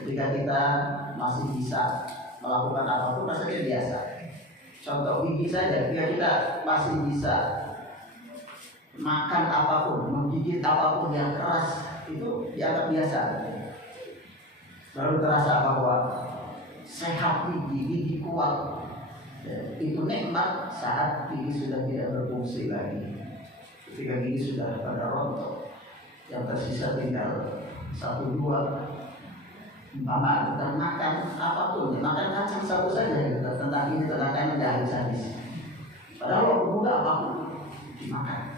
ketika kita masih bisa melakukan apapun rasanya biasa. Contoh gigi saja, ketika kita masih bisa makan apapun, menggigit apapun yang keras, itu dianggap biasa. Baru terasa bahwa sehat gigi kuat. Itu nikmat saat gigi sudah tidak berfungsi lagi. Ketika gigi sudah pada rontok, yang tersisa tinggal 1-2. Umpama kita makan apapun, makan kacang satu saja gitu. Tentang ini terkadang tidak habis-habis. Padahal mudah apapun dimakan.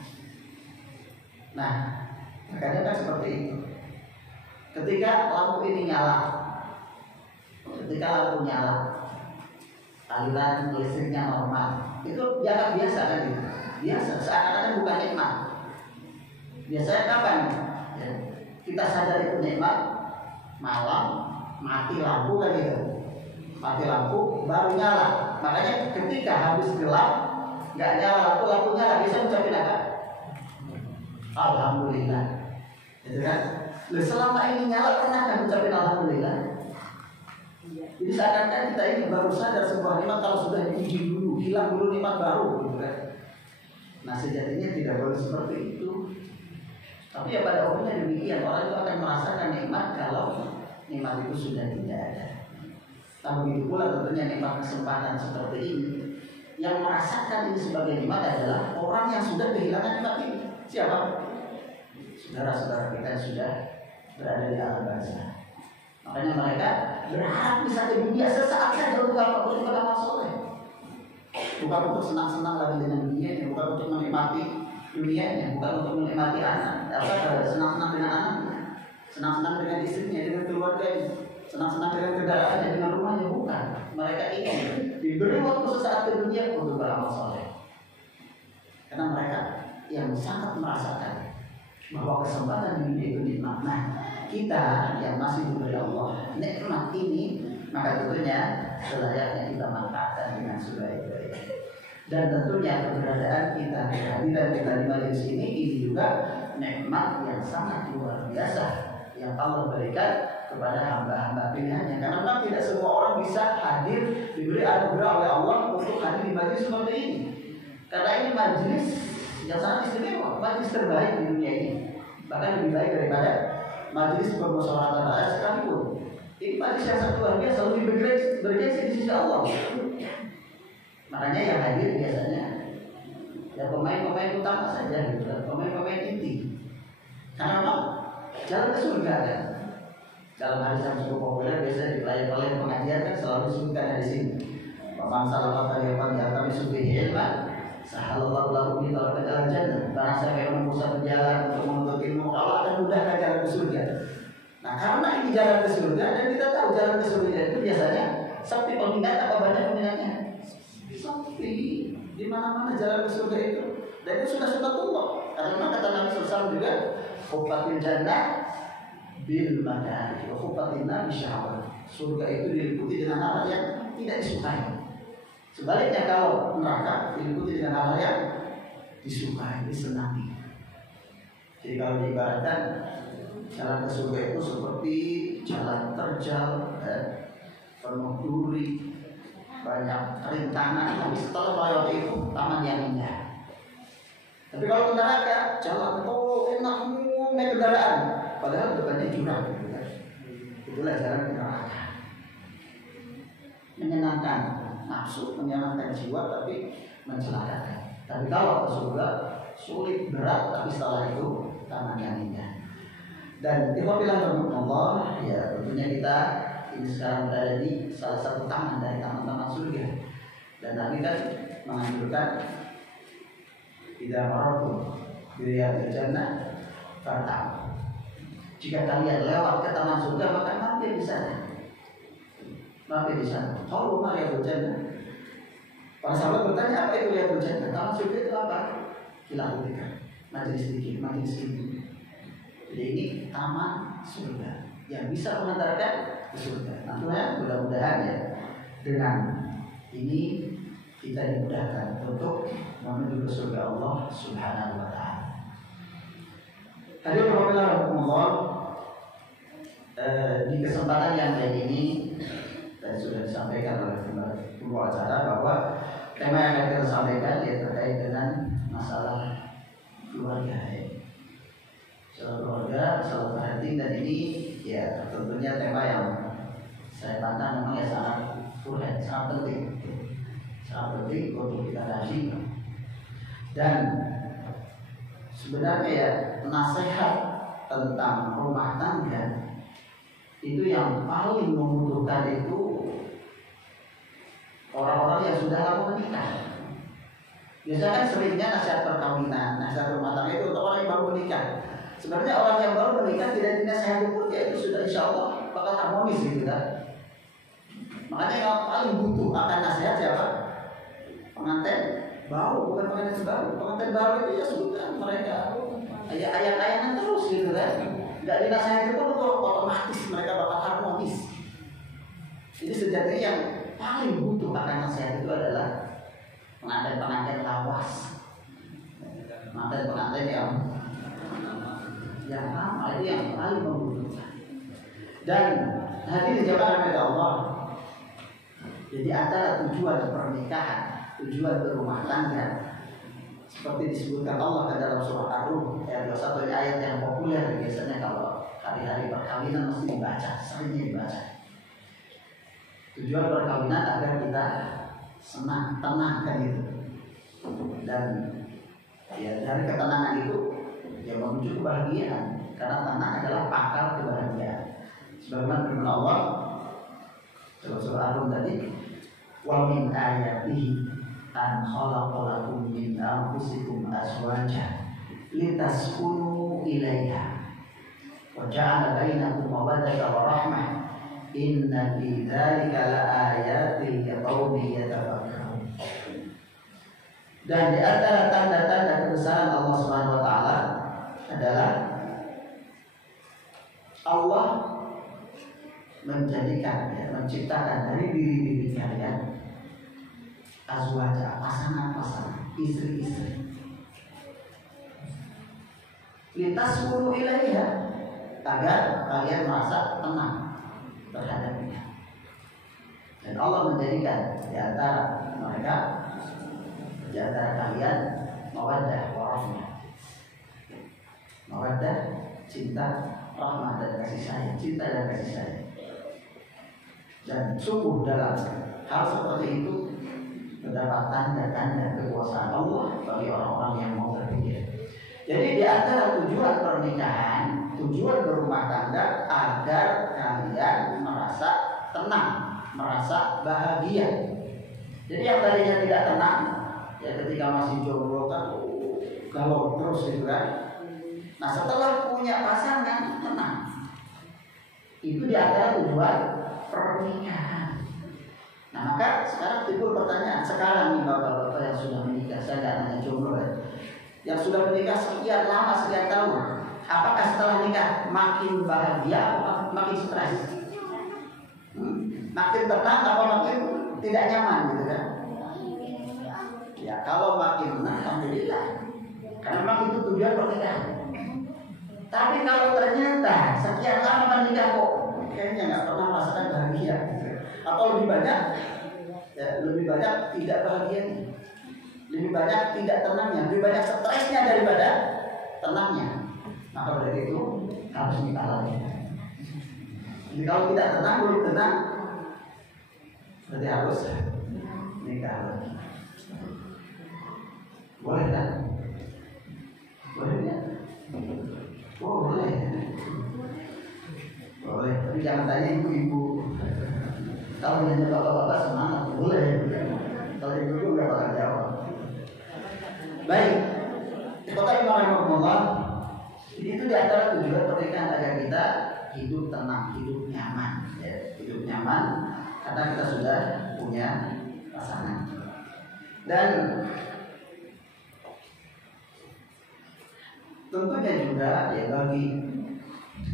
Nah, terkadang kan seperti itu. Ketika lampu ini nyala, aliran listriknya normal, itu dianggap biasa kan gitu. Biasa, seakan-akan bukan nikmat. Biasanya kapan? Ya, kita sadar itu nikmat. Malam mati lampu kan gitu, mati lampu baru nyala. Makanya ketika habis gelap nggak nyala lampu nyala, bisa ucapin apa? Alhamdulillah, gitu kan? Loh, selama ini nyala pernah kan ucapin alhamdulillah? Jadi seakan-akan kita ini baru sadar sebuah nikmat kalau sudah diuji dulu, hilang dulu nikmat baru, gitu kan? Nah sejatinya tidak boleh seperti itu. Tapi ya pada umumnya demikian, orang itu akan merasakan nikmat kalau nikmat itu sudah tidak ada. Nah begitu pula tentunya nikmat kesempatan seperti ini, yang merasakan ini sebagai nikmat adalah orang yang sudah kehilangan nikmat ini. Siapa? Saudara-saudara kita yang sudah berada di alam barzakh. Makanya mereka berharap bisa ke dunia sesaat saja untuk apa? Untuk beramal soleh. Bukan untuk senang-senang lagi dengan dunianya, bukan untuk menikmati dunianya, bukan untuk menikmati anak, senang-senang dengan anaknya, senang-senang dengan istrinya, dengan keluarganya, senang-senang dengan kendaraannya, dengan rumahnya. Bukan. Mereka ingin diberi waktu sesaat ke dunia untuk beramal soleh. Karena mereka yang sangat merasakan bahwa kesempatan di dunia itu nikmat. Nah, kita yang masih diberi Allah nikmat ini, maka tentunya selayaknya kita manfaatkan dengan sebaik-baiknya. Dan tentunya keberadaan kita, kehadiran kita di majelis ini juga nikmat yang sangat luar biasa yang Allah berikan kepada hamba-hamba pilihannya. Karena memang tidak semua orang bisa hadir, diberi anugerah oleh Allah untuk hadir di majelis seperti ini. Karena ini majelis yang sangat istimewa, majelis terbaik di dunia ini. Bahkan lebih baik daripada majelis bermusyawarah rakyat sekalipun. Ini majelis yang sangat luar biasa, lebih bergengsi di sisi Allah. Makanya yang hadir biasanya ya pemain-pemain utama saja gitu, pemain-pemain inti. Karena memang jalan ke surga kan. Dalam hadis yang cukup populer biasanya dilayani pengajian kan selalu disebutkan di sini. Paman salamat dari apa yang kami subihi ilman, sahalallahu lahu bi tariqil jannah. Barang siapa yang menempuh satu jalan untuk menuntut ilmu, Allah akan mudahkan jalan ke surga. Nah, karena ini jalan ke surga dan kita tahu jalan ke surga itu biasanya sepi peminat apa banyak peminatnya? Sepi. Di mana-mana jalan ke surga itu. Dan itu sudah sunatullah. Karena kata Nabi SAW juga, "Huffatil jannah bil makari wa huffatin nar bisyahwat." Surga itu diliputi dengan hal yang tidak disukai. Sebaliknya kalau neraka diliputi dengan hal yang disukai, disenangi. Jadi kalau diibaratkan jalan ke surga itu seperti jalan terjal, penuh duri, banyak rintangan, tapi setelah melewati itu taman yang indah. Tapi kalau ke neraka, jalan enak naik kendaraan, padahal depannya jurang, gitu kan? Itulah jalan ke neraka. Menyenangkan nafsu, menyenangkan jiwa, tapi mencelakakan. Tapi kalau ke surga, sulit, berat, tapi setelah itu taman yang indah. Dan ikhwatillahi Allah, ya tentunya kita ini sekarang berada di salah satu taman dari taman-taman surga. Dan Nabi kan menganjurkan tidak maratu diriyatil jannah fartam. Jika kalian lewat ke taman surga maka mampir di sana. Mampir di sana. Kalau mariyatul jannah. Para sahabat bertanya, apa itu riyatul jannah? Taman surga itu apa? Kilahutika. Majelis sedikit, majelis ini. Jadi ini taman surga yang bisa mengantarkan ke surga. Tentunya mudah-mudahan ya dengan ini kita dimudahkan untuk menuju ke surga Allah Subhanahu wa taala. Hadirin Allah, di kesempatan yang lain ini tadi sudah disampaikan oleh pembawa acara bahwa tema yang akan kita sampaikan ya terkait dengan masalah keluarga, masalah keluarga, masalah parenting, dan ini ya tentunya tema yang saya pandang memang ya sangat urgent, sangat penting untuk kita kaji. Dan sebenarnya ya nasihat tentang rumah tangga itu yang paling membutuhkan itu orang-orang yang sudah lama menikah. Biasanya kan seringnya nasihat perkawinan, nasihat rumah tangga itu untuk orang yang baru menikah. Sebenarnya orang yang baru menikah tidak dinasihati pun ya itu sudah insya Allah bakal harmonis gitu kan. Makanya yang paling butuh akan nasihat siapa? Pengantin baru, bukan pengantin baru. Pengantin baru itu ya sudah mereka ayat-ayatan terus gitu kan. Nggak dinasihati pun otomatis mereka bakal harmonis. Jadi sejatinya yang paling butuh akan nasihat itu adalah pengantin lawas, pengantin yang lama itu yang paling membutuhkan. Dan hadirin jamaah oleh Allah. Jadi antara tujuan pernikahan, tujuan berumah tangga, seperti disebutkan Allah ke dalam surah Ar-Rum ayat 21, ayat yang populer biasanya kalau hari-hari perkawinan mesti dibaca, seringnya dibaca. Tujuan perkawinan agar kita senang, tenang kan gitu. Dan ya dari ketenangan itu ya menuju kebahagiaan, karena tenang adalah pangkal kebahagiaan. Sebagaimana firman Allah dalam surah Ar-Rum tadi, wa min ayatihi an khalaqalakum min anfusikum azwajan litaskunu ilaiha wa ja'ala bainakum mawaddatan wa rahmah inna fi dzalika laayatin liqaumin yatafakkarun. Dan di antara tanda-tanda kebesaran Allah Subhanahu wa taala adalah Allah menjadikan, menciptakan dari diri-diri kalian azwaja, pasangan-pasangan, istri-istri. Litaskunu ilaiha, agar kalian merasa tenang terhadapnya. Dan Allah menjadikan di antara mereka, di antara kalian mawaddah wa rahmah. Mawaddah, cinta, rahmah dan kasih sayang, cinta dan kasih sayang. Dan sungguh dalam hal seperti itu terdapat tanda-tanda kekuasaan Allah bagi orang-orang yang mau berpikir. Jadi di antara tujuan pernikahan, tujuan berumah tangga agar kalian merasa tenang, merasa bahagia. Jadi yang tadinya tidak tenang, ya ketika masih jomblo kan galau terus gitu kan. Nah setelah punya pasangan tenang, itu di antara tujuan pernikahan. Nah maka sekarang timbul pertanyaan, sekarang nih bapak-bapak yang sudah menikah, saya nggak nanya jomblo ya, yang sudah menikah sekian lama, sekian tahun, apakah setelah nikah makin bahagia atau makin stres? Makin tenang atau makin tidak nyaman gitu kan? Ya kalau makin tenang, alhamdulillah, karena memang itu tujuan pernikahan. Tapi kalau ternyata sekian lama menikah kok kayaknya nggak pernah merasakan bahagia, atau lebih banyak, ya, lebih banyak tidak bahagianya, lebih banyak tidak tenangnya, lebih banyak stresnya daripada tenangnya, maka berarti itu harus nikah lagi. Jadi kalau tidak tenang, belum tenang, berarti harus nikah lagi. Boleh kan? Boleh ya? Oh boleh. Boleh, tapi jangan tanya ibu-ibu. Kalau nanya bapak-bapak semangat, boleh. Kalau ibu-ibu nggak bakal jawab. Baik, kota Imam itu di antara tujuan pernikahan agar kita hidup tenang, hidup nyaman, ya, hidup nyaman karena kita sudah punya pasangan. Dan tentunya juga ya bagi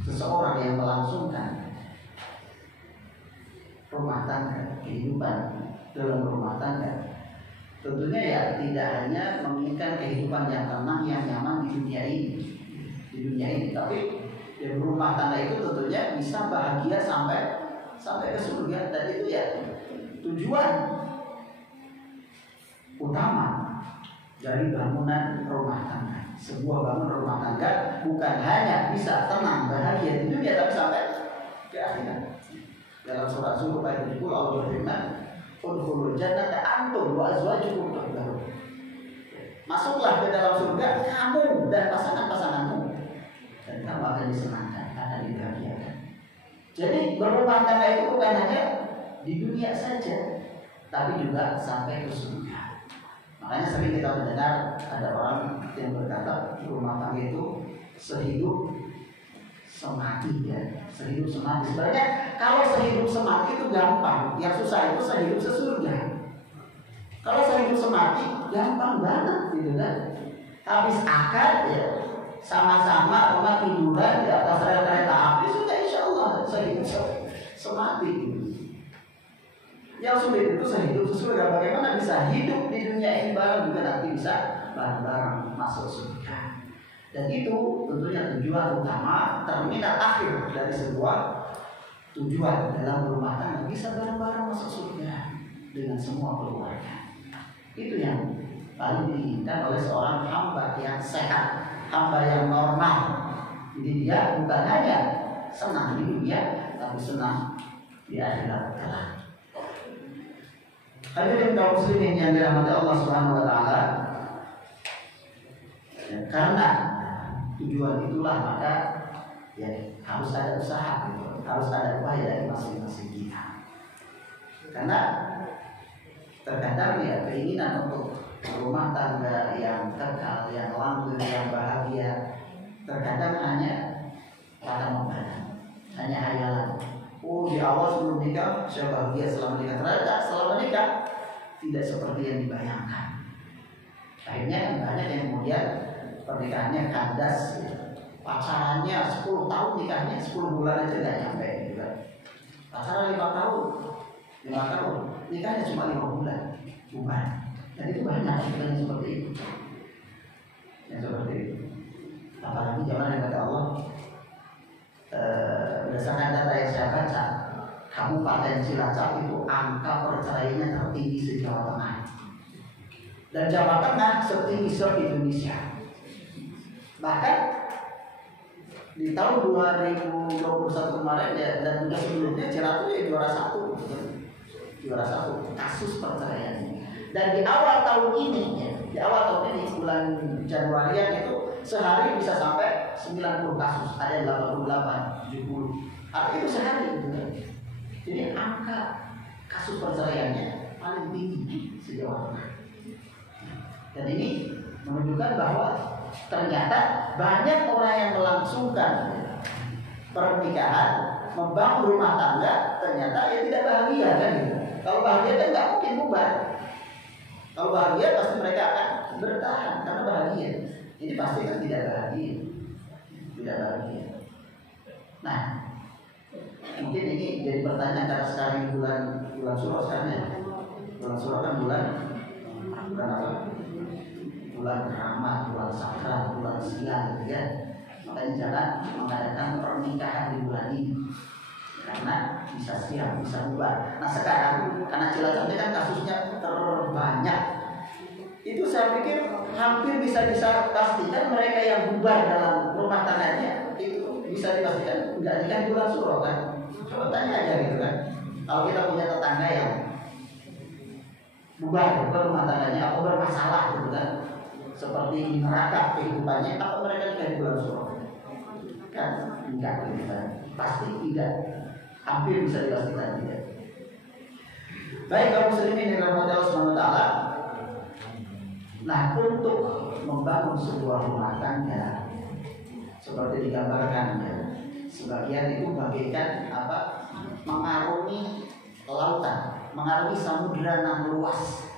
seseorang yang melangsungkan rumah tangga, kehidupan dalam rumah tangga, tentunya ya tidak hanya menginginkan kehidupan yang tenang, yang nyaman di dunia ini, tapi Ya, berumah tangga itu tentunya bisa bahagia sampai ke surga, dan itu ya tujuan utama dari bangunan rumah tangga. Sebuah bangunan rumah tangga bukan hanya bisa tenang bahagia di dunia, tapi sampai ke akhirat. Dalam surat Zuhruf ayat 70 Allah berfirman, "Udkhulul jannata antum wa azwajukum tuhbarun." Masuklah ke dalam surga kamu dan pasangan-pasanganmu, dan kamu akan disenangkan, akan dibahagiakan. Jadi berumah tangga itu bukan hanya di dunia saja, tapi juga sampai ke surga. Makanya sering kita mendengar ada orang yang berkata rumah tangga itu sehidup semati, ya, sehidup semati. Sebenarnya kalau sehidup semati itu gampang, yang susah itu sehidup sesurga. Kalau sehidup semati gampang banget, gitu kan? Habis akad ya sama-sama rumah tiduran di atas rel kereta api, sudah insya Allah sehidup semati. Yang sulit itu sehidup sesurga. Bagaimana bisa hidup di dunia ini bareng juga nanti bisa bareng-bareng masuk surga. Dan itu tentunya tujuan utama, terminal akhir dari sebuah tujuan dalam rumah tangga, bisa bareng-bareng masuk surga dengan semua keluarga. Itu yang paling diinginkan oleh seorang hamba yang sehat, hamba yang normal. Jadi dia bukan hanya senang di dunia, tapi senang di akhirat kelak. Hadirin kaum muslimin yang dirahmati Allah Subhanahu wa taala. Karena tujuan itulah maka ya harus ada usaha, gitu. Harus ada upaya dari masing-masing kita. Karena terkadang ya keinginan untuk rumah tangga yang kekal, yang langgeng, yang bahagia, terkadang hanya kata membara, hanya hayalan. Oh, di awal sebelum nikah saya bahagia selama nikah, ternyata selama nikah tidak seperti yang dibayangkan. Akhirnya banyak yang kemudian pernikahannya kandas, pacarannya 10 tahun, nikahnya 10 bulan aja nggak nyampe, gitu kan. Pacaran 5 tahun, nikahnya cuma 5 bulan, bubar. Dan itu banyak yang seperti itu, Apalagi zaman yang kata Allah, berdasarkan data yang saya baca, Kabupaten Cilacap itu angka perceraiannya tertinggi se-Jawa Tengah, dan Jawa Tengah setinggi se-Indonesia. Bahkan di tahun 2021 kemarin ya, dan juga sebelumnya Cilacap ya juara satu kasus perceraian. Dan di awal tahun ini bulan Januari itu sehari bisa sampai 90 kasus, ada 88, 70. Artinya itu sehari, gitu kan. Jadi angka kasus perceraiannya paling tinggi se-Jawa Tengah. Dan ini menunjukkan bahwa ternyata banyak orang yang melangsungkan pernikahan, membangun rumah tangga, ternyata ya tidak bahagia, kan gitu. Kalau bahagia kan nggak mungkin bubar. Kalau bahagia pasti mereka akan bertahan karena bahagia. Ini pasti kan tidak bahagia. Nah, mungkin ini jadi pertanyaan karena sekarang bulan Syuro sekarang ya. Bulan Syuro kan bulan apa? Bulan rahmat, bulan sakral, bulan sial, gitu ya. Makanya jangan mengadakan pernikahan di bulan ini, karena bisa sial, bisa bubar. Nah sekarang karena Cilacap ini kan kasusnya terbanyak, itu saya pikir hampir bisa pastikan mereka yang bubar dalam rumah tangganya itu bisa dipastikan nggak nikah di bulan Syuro, kan? Coba tanya aja, gitu kan. Kalau kita punya tetangga yang bubar rumah tangganya atau bermasalah, gitu kan, seperti di neraka kehidupannya, apa mereka nikah di bulan Syuro? Kan enggak, gitu kan. Pasti tidak. Hampir bisa dipastikan tidak. Baik kaum muslimin yang dirahmati Allah Subhanahu wa taala. Nah, untuk membangun sebuah rumah tangga seperti digambarkan ya, sebagian itu bagaikan apa? Mengarungi lautan, mengarungi samudera yang luas.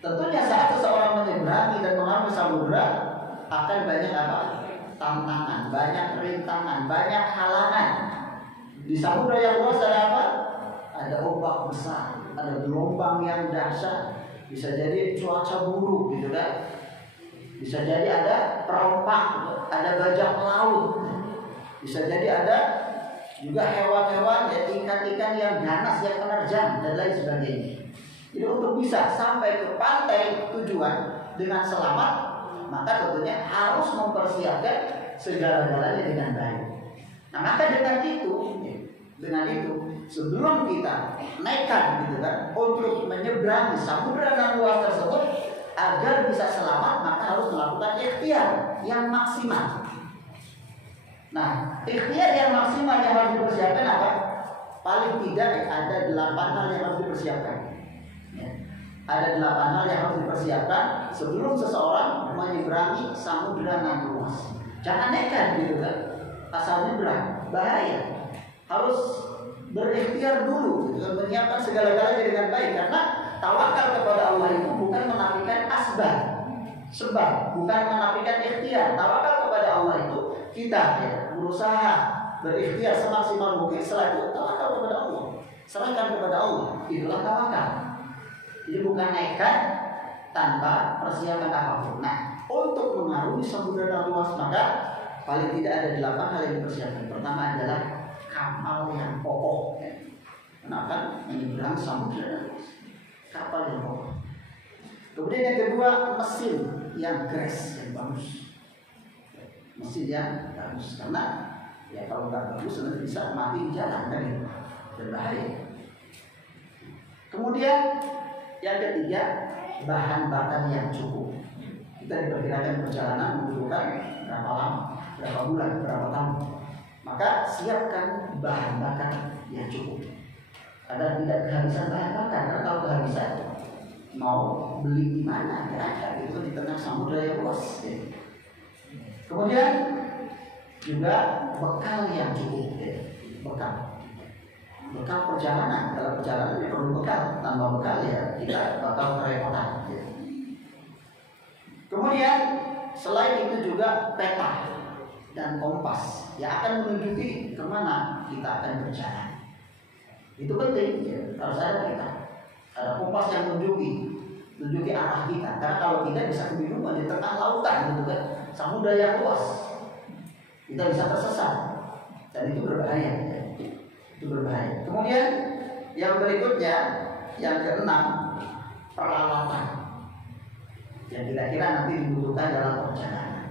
Tentunya saat seseorang menyeberangi dan mengarungi samudera akan banyak apa? Tantangan, banyak rintangan, banyak halangan. Di samudera yang luas ada apa? Ada ombak besar, ada gelombang yang dahsyat, bisa jadi cuaca buruk, gitu kan. Bisa jadi ada perompak, ada bajak laut, Bisa jadi ada juga hewan-hewan ya, ikan-ikan yang ganas, yang menerjang dan lain sebagainya. Jadi untuk bisa sampai ke pantai tujuan dengan selamat, maka tentunya harus mempersiapkan segala-galanya dengan baik. Nah, maka dengan itu sebelum kita nekat gitu kan untuk menyeberangi samudera yang luas tersebut agar bisa selamat, maka harus melakukan ikhtiar yang maksimal. Nah, ikhtiar yang maksimal yang harus dipersiapkan apa? Paling tidak ada 8 hal yang harus dipersiapkan. Ya. Ada 8 hal yang harus dipersiapkan sebelum seseorang menyeberangi samudera yang luas. Jangan nekat gitu kan, asal nyebrang, bahaya. Harus berikhtiar dulu, gitu kan, menyiapkan segala-galanya dengan baik. Karena tawakal kepada Allah itu bukan menafikan sebab, bukan menafikan ikhtiar. Tawakal kepada Allah itu kita ya, berusaha berikhtiar semaksimal mungkin. Setelah itu tawakal kepada Allah, serahkan kepada Allah. Itulah tawakal. Jadi bukan nekat tanpa persiapan apapun. Nah, untuk mengarungi samudera luas maka paling tidak ada 8 hal yang dipersiapkan. Pertama adalah kapal yang kokoh. Kenapa? Menyeberang samudera luas. Kapal yang kokoh. Kemudian yang kedua, mesin yang keras, yang bagus. Mesin yang bagus, karena ya kalau nggak bagus nanti bisa mati di jalan kan, berbahaya. Kemudian yang ketiga, bahan bakar yang cukup. Kita diperkirakan perjalanan membutuhkan berapa lama, berapa bulan, berapa tahun. Maka siapkan bahan bakar yang cukup. Agar tidak kehabisan bahan bakar. Karena kalau kehabisan, mau beli di mana? Nggak ada. Itu di tengah samudera yang luas. Ya. Kemudian juga bekal yang cukup. Ya. Bekal perjalanan. Dalam perjalanan ya perlu bekal. Tanpa bekal ya kita bakal kerepotan. Ya. Kemudian selain itu juga peta dan kompas yang akan menunjuki kemana kita akan berjalan. Itu penting ya, harus ada peta, ada kompas yang menunjuki arah kita. Karena kalau kita bisa kebingungan di tengah lautan gitu kan, samudera yang luas, kita bisa tersesat dan itu berbahaya. Ya. Itu berbahaya. Kemudian yang berikutnya, yang keenam, peralatan yang kira-kira nanti dibutuhkan dalam perjalanan.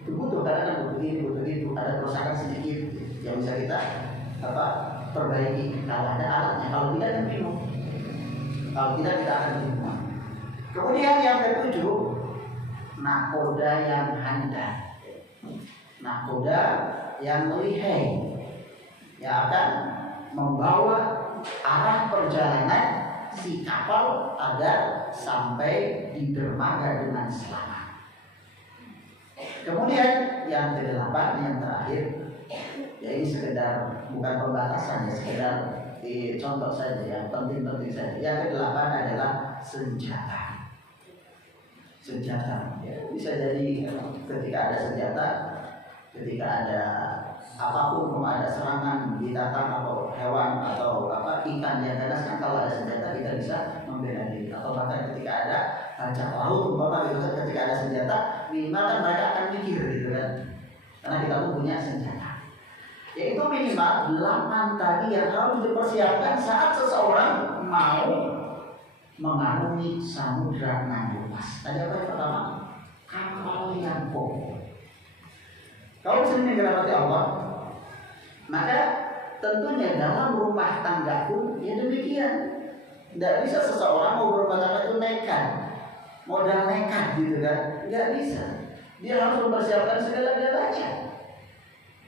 Itu butuh, karena butuh ini, butuh itu, ada kerusakan sedikit yang bisa kita perbaiki. Kalau ada alatnya, kalau tidak kan bingung. Kalau tidak kita akan bingung. Kemudian yang ketujuh, nakoda yang handal, nakoda yang lihai, yang akan membawa arah perjalanan si kapal agar sampai di dermaga dengan selamat. Kemudian yang kedelapan, yang terakhir, ya ini sekedar bukan pembatasan ya, sekedar contoh saja yang penting-penting saja. Yang kedelapan adalah senjata. Senjata ya, bisa jadi ketika ada senjata, ketika ada apapun, mau ada serangan binatang atau hewan atau ikan yang ganas kan, kalau ada senjata kita bisa membela diri. Atau bahkan ketika ada bajak laut umpama gitu kan, ketika ada senjata minimal kan mereka akan mikir gitu kan, karena kita pun punya senjata. Yaitu minimal 8 tadi yang harus dipersiapkan saat seseorang mau mengarungi samudera yang luas. Tadi apa yang pertama? Kapal yang kokoh. Kalau sini dirahmati Allah, maka tentunya dalam rumah tangga pun ya demikian. Tidak bisa seseorang mau berumah tangga itu nekat, modal nekat gitu kan, nggak bisa. Dia harus mempersiapkan segala-galanya.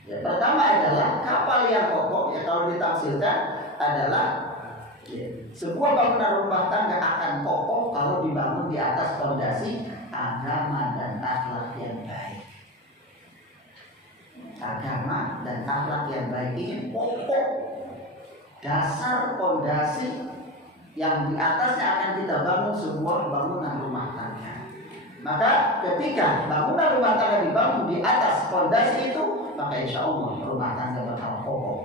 Ya, pertama adalah kapal yang kokoh. Ya, kalau ditafsirkan adalah ya, sebuah bangunan rumah tangga akan kokoh kalau dibangun di atas fondasi agama dan akhlak yang baik. Agama dan akhlak yang baik ini pokok dasar fondasi yang di atasnya akan kita bangun sebuah bangunan rumah tangga. Maka ketika bangunan rumah tangga dibangun di atas fondasi itu, maka insya Allah rumah tangga bakal kokoh,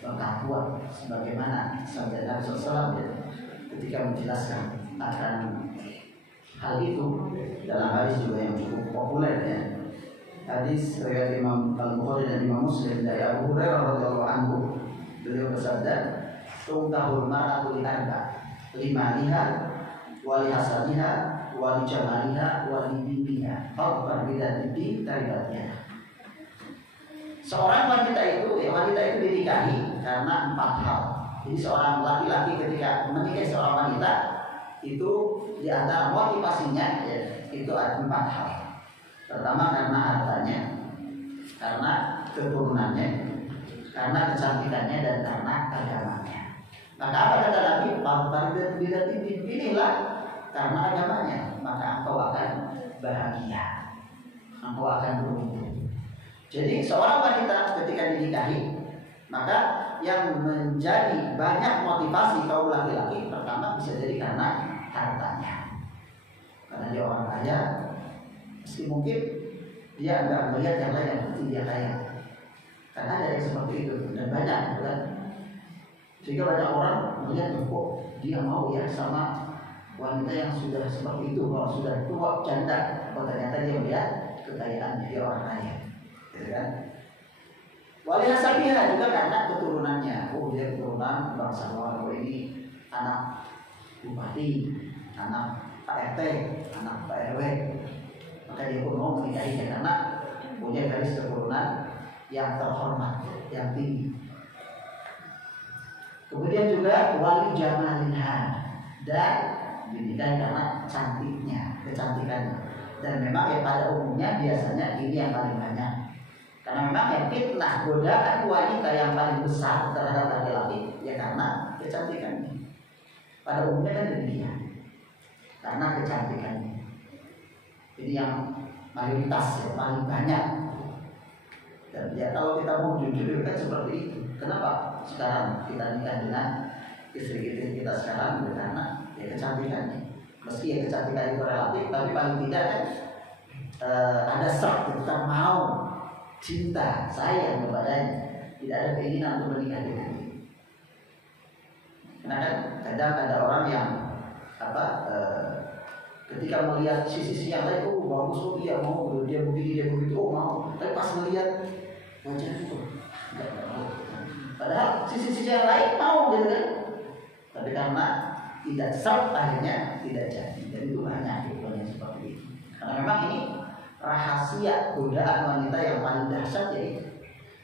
bakal kuat. Sebagaimana sabda Nabi SAW ketika menjelaskan akan hal itu dalam hadis juga yang cukup populer ya. hadis riwayat Imam Al-Bukhari dan Imam Muslim dari Abu Hurairah radhiyallahu anhu, beliau bersabda, "Tungkahul mar'atu li arba, limaniha wa li hasabiha wa li jamaliha wa li diniha, fadfar bidzati din taribatnya." Seorang wanita itu dinikahi karena 4 hal. Jadi seorang laki-laki ketika menikahi seorang wanita itu di antara motivasinya itu ada 4 hal. Pertama karena hartanya, karena keturunannya, karena kecantikannya, dan karena agamanya. Maka apa kata Nabi? Pilihlah karena agamanya, maka engkau akan bahagia, engkau akan beruntung. Jadi seorang wanita ketika dinikahi, maka yang menjadi banyak motivasi kaum laki-laki pertama bisa jadi karena hartanya, karena dia orang kaya. Meski mungkin dia enggak melihat yang lain yang penting dia kaya, karena ada yang seperti itu dan banyak kan. Sehingga banyak orang melihat kok dia mau ya sama wanita yang sudah seperti itu, kalau sudah tua janda, ternyata dia melihat kekayaan dia orang kaya, gitu kan. Wali hasabiha juga karena keturunannya. Oh dia keturunan bangsawan, oh ini anak bupati, anak Pak RT, anak Pak RW. Maka dia pun mau menikahinya karena punya garis keturunan yang terhormat, yang tinggi. Kemudian juga wali jamaliha, dan dinikahi karena cantiknya, kecantikannya. Dan memang ya pada umumnya biasanya ini yang paling banyak. Karena memang ya fitnah godaan wanita yang paling besar terhadap laki-laki ya karena kecantikannya. Pada umumnya kan demikian, karena kecantikannya. Ini yang mayoritas ya, paling banyak. Dan ya kalau kita mau jujur kan seperti itu. Kenapa sekarang kita nikah dengan istri kita sekarang? Karena ya kecantikannya. Meski ya kecantikan itu relatif, tapi paling tidak kan ada serta kita mau cinta, sayang kepadanya, tidak ada keinginan untuk menikah dengan dia. Karena kan kadang ada orang yang ketika melihat sisi yang lain, oh bagus, oh dia mau, dia begini, dia begitu, oh mau. Tapi pas melihat wajahnya itu tidak mau. Padahal sisi yang lain mau, gitu kan. Tapi karena tidak serp akhirnya tidak jadi. Dan itu banyak yang seperti itu. Karena memang ini rahasia godaan wanita yang paling dahsyat yaitu.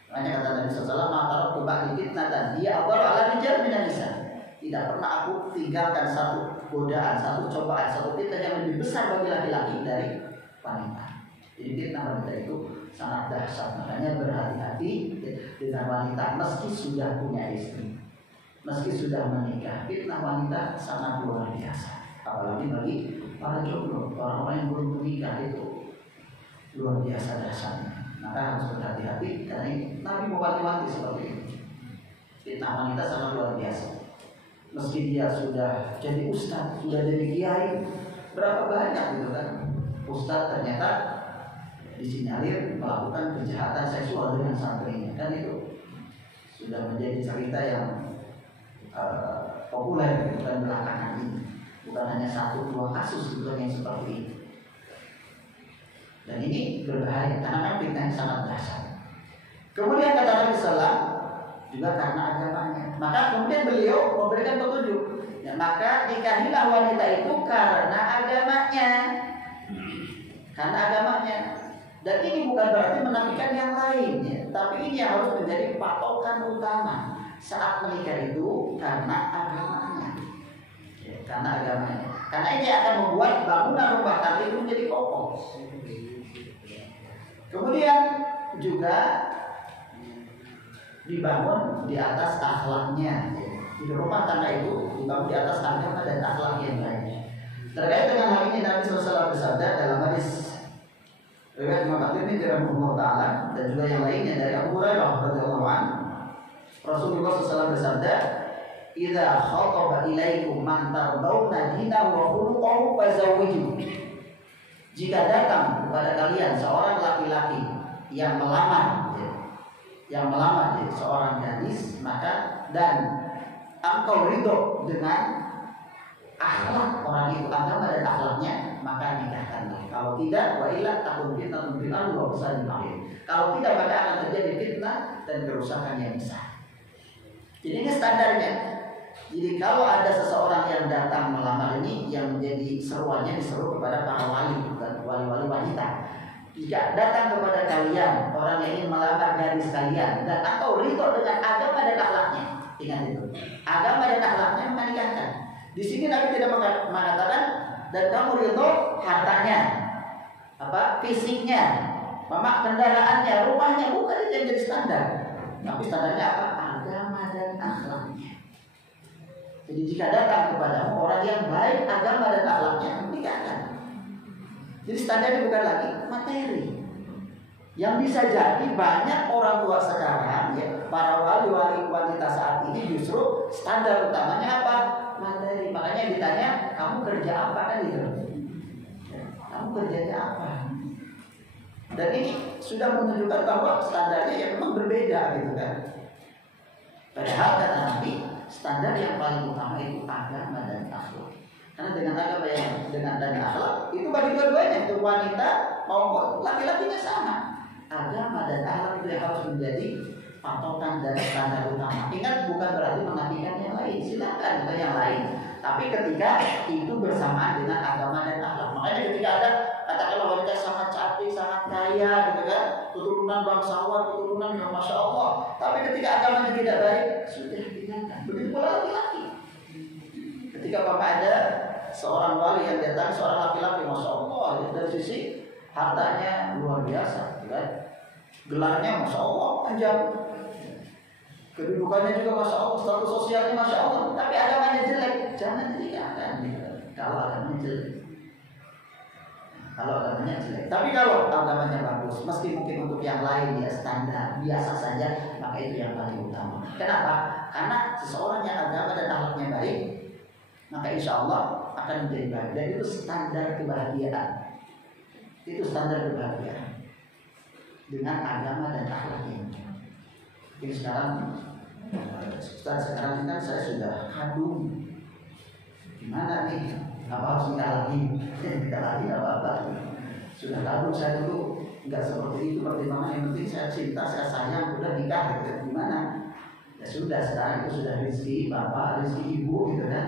Makanya kata Nabi SAW, "Ma'tarab kubah fitnah dan dia awal ala rijal minan nisa." Tidak pernah aku tinggalkan satu godaan, satu cobaan, satu fitnah yang lebih besar bagi laki-laki dari wanita. Jadi fitnah wanita itu sangat dahsyat. Makanya berhati-hati dengan wanita meski sudah punya istri, meski sudah menikah. Fitnah wanita sangat luar biasa. Apalagi bagi para jomblo, orang-orang yang belum menikah itu luar biasa dahsyatnya. Maka harus berhati-hati karena ini Nabi mewanti-wanti seperti itu. Fitnah wanita sangat luar biasa. Meski dia sudah jadi ustaz, sudah jadi kiai, berapa banyak gitu kan, ustaz ternyata disinyalir melakukan kejahatan seksual dengan santrinya, kan itu sudah menjadi cerita yang populer gitu kan belakangan ini. Bukan hanya 1-2 kasus gitu yang seperti itu. Dan ini berbahaya karena kan fitnahnya sangat dahsyat. Kemudian kata Nabi SAW juga karena agamanya. Maka kemudian beliau memberikan petunjuk. Ya, maka nikahilah wanita itu karena agamanya. Karena agamanya. Dan ini bukan berarti menafikan yang lain, ya. Tapi ini yang harus menjadi patokan utama saat menikah itu karena agamanya. Ya, karena agamanya. Karena ini akan membuat bangunan rumah tangga itu menjadi kokoh. Kemudian juga dibangun di atas akhlaknya. Di rumah tangga itu dibangun di atas agama dan akhlak yang lainnya. Terkait dengan hal ini Nabi SAW bersabda dalam hadis riwayat Imam At-Tirmidzi rahimahullah taala dan juga yang lainnya dari Abu Hurairah radhiyallahu anhu. Rasulullah SAW bersabda, "Idza khataba ilaikum man tardawna dinahu wa khuluquhu fazawwijuhu." Jika datang kepada kalian seorang laki-laki yang melamar seorang gadis, maka dan engkau ridho dengan akhlak orang itu, agama dan akhlaknya, maka nikahkanlah. Kalau tidak, wa illa takun fitnatun fil ardi wa fasadun kabir. Kalau tidak maka akan terjadi fitnah dan kerusakan yang besar. Jadi ini standarnya. Jadi kalau ada seseorang yang datang melamar ini, yang menjadi seruannya diseru kepada para wali, bukan wali-wali wanita. Jika datang kepada kalian orang yang ingin melamar gadis kalian dan atau ridho dengan agama dan akhlaknya, ingat itu, agama dan akhlaknya menikahkan. Di sini Nabi tidak mengatakan dan kamu ridho hartanya, fisiknya, kendaraannya, rumahnya, bukan itu yang jadi standar. Tapi standarnya apa? Agama dan akhlaknya. Jadi jika datang kepada orang yang baik agama dan akhlaknya, nikahkan. Jadi standarnya bukan lagi materi. Yang bisa jadi banyak orang tua sekarang, ya, para wali-wali wanita saat ini justru standar utamanya apa? Materi. Makanya ditanya, kamu kerja apa kan gitu? Kamu kerjanya apa? Dan ini sudah menunjukkan bahwa standarnya yang memang berbeda gitu kan. Padahal kata Nabi, standar yang paling utama itu agama dan akhlak. Karena dengan agama dan akhlak itu bagi dua-duanya, itu wanita maupun laki-lakinya sama. Agama dan akhlak itu yang harus menjadi patokan dan standar utama. Ingat, bukan berarti menafikan yang lain. Silakan kita yang lain. Tapi ketika itu bersamaan dengan agama dan akhlak. Makanya ketika ada katakanlah wanita sangat cantik, sangat kaya, gitu kan, keturunan bangsawan, keturunan yang masya Allah. Tapi ketika agamanya tidak baik, sudah tinggalkan. Begitu pula laki-laki. Ketika bapak ada seorang wali yang datang, seorang laki-laki, masya Allah, dari sisi hartanya luar biasa, kan? Gelarnya masya Allah panjang, kedudukannya juga masya Allah, status sosialnya masya Allah, tapi agamanya jelek, jangan dinikahkan. Kalau agamanya jelek, tapi kalau agamanya bagus, meski mungkin untuk yang lain ya standar biasa saja, maka itu yang paling utama. Kenapa? Karena seseorang yang agama dan akhlaknya baik, maka insya Allah akan menjadi baik. Dan itu standar kebahagiaan. Itu standar kebahagiaan dengan agama dan akhlaknya. Jadi sekarang ini kan saya sudah kadung. Gimana nih? Apa harus nikah lagi? Nikah lagi apa-apa. Sudah kadung, saya dulu nggak seperti itu. Pertimbangan yang penting saya cinta, saya sayang, udah nikah gitu. Gimana? Ya sudah, sekarang itu sudah rezeki bapak, rezeki ibu gitu kan.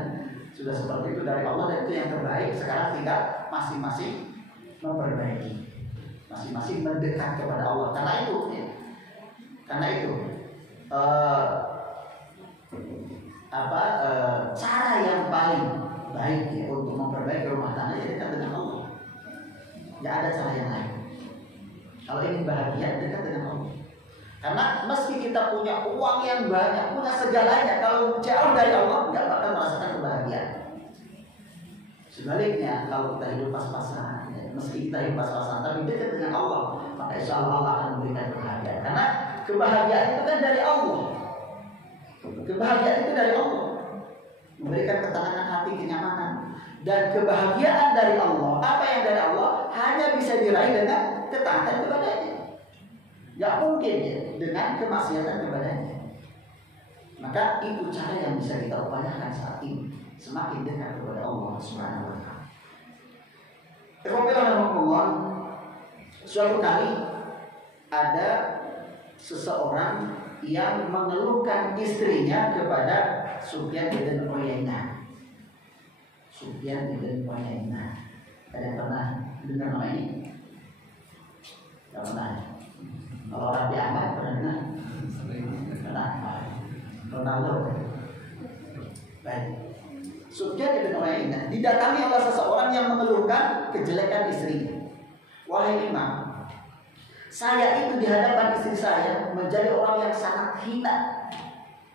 Sudah seperti itu dari Allah dan itu yang terbaik. Sekarang tinggal masing-masing memperbaiki, masing-masing mendekat kepada Allah. Karena itu cara yang paling baik ya, untuk memperbaiki rumah tangga ya dekat dengan Allah. Tidak ada cara yang lain. Kalau ingin bahagia dekat dengan Allah. Karena meski kita punya uang yang banyak, punya segalanya, kalau jauh dari Allah nggak bakal merasakan kebahagiaan. Sebaliknya, kalau kita hidup pas-pasan, ya, meski kita hidup pas-pasan, tapi dekat dengan Allah, maka insya Allah akan memberikan kebahagiaan. Karena kebahagiaan itu kan dari Allah. Kebahagiaan itu dari Allah, memberikan ketenangan hati, kenyamanan, dan kebahagiaan dari Allah. Apa yang dari Allah hanya bisa diraih dengan ketaatan kepadanya. Gak mungkin ya dengan kemaksiatan kepadanya. Maka itu cara yang bisa kita upayakan saat ini, semakin dekat kepada Allah Subhanahu wa taala. Alhamdulillah, suatu kali ada seseorang yang mengeluhkan istrinya kepada Sufyan bin Uyainah. Sufyan bin Uyainah. Ada yang pernah dengar nama ini? Tidak pernah. Kalau orang dianggap pernah? Ronaldo. Baik. Sufyan bin Uyainah didatangi oleh seseorang yang mengeluhkan kejelekan istrinya. Wahai imam, saya itu di hadapan istri saya menjadi orang yang sangat hina,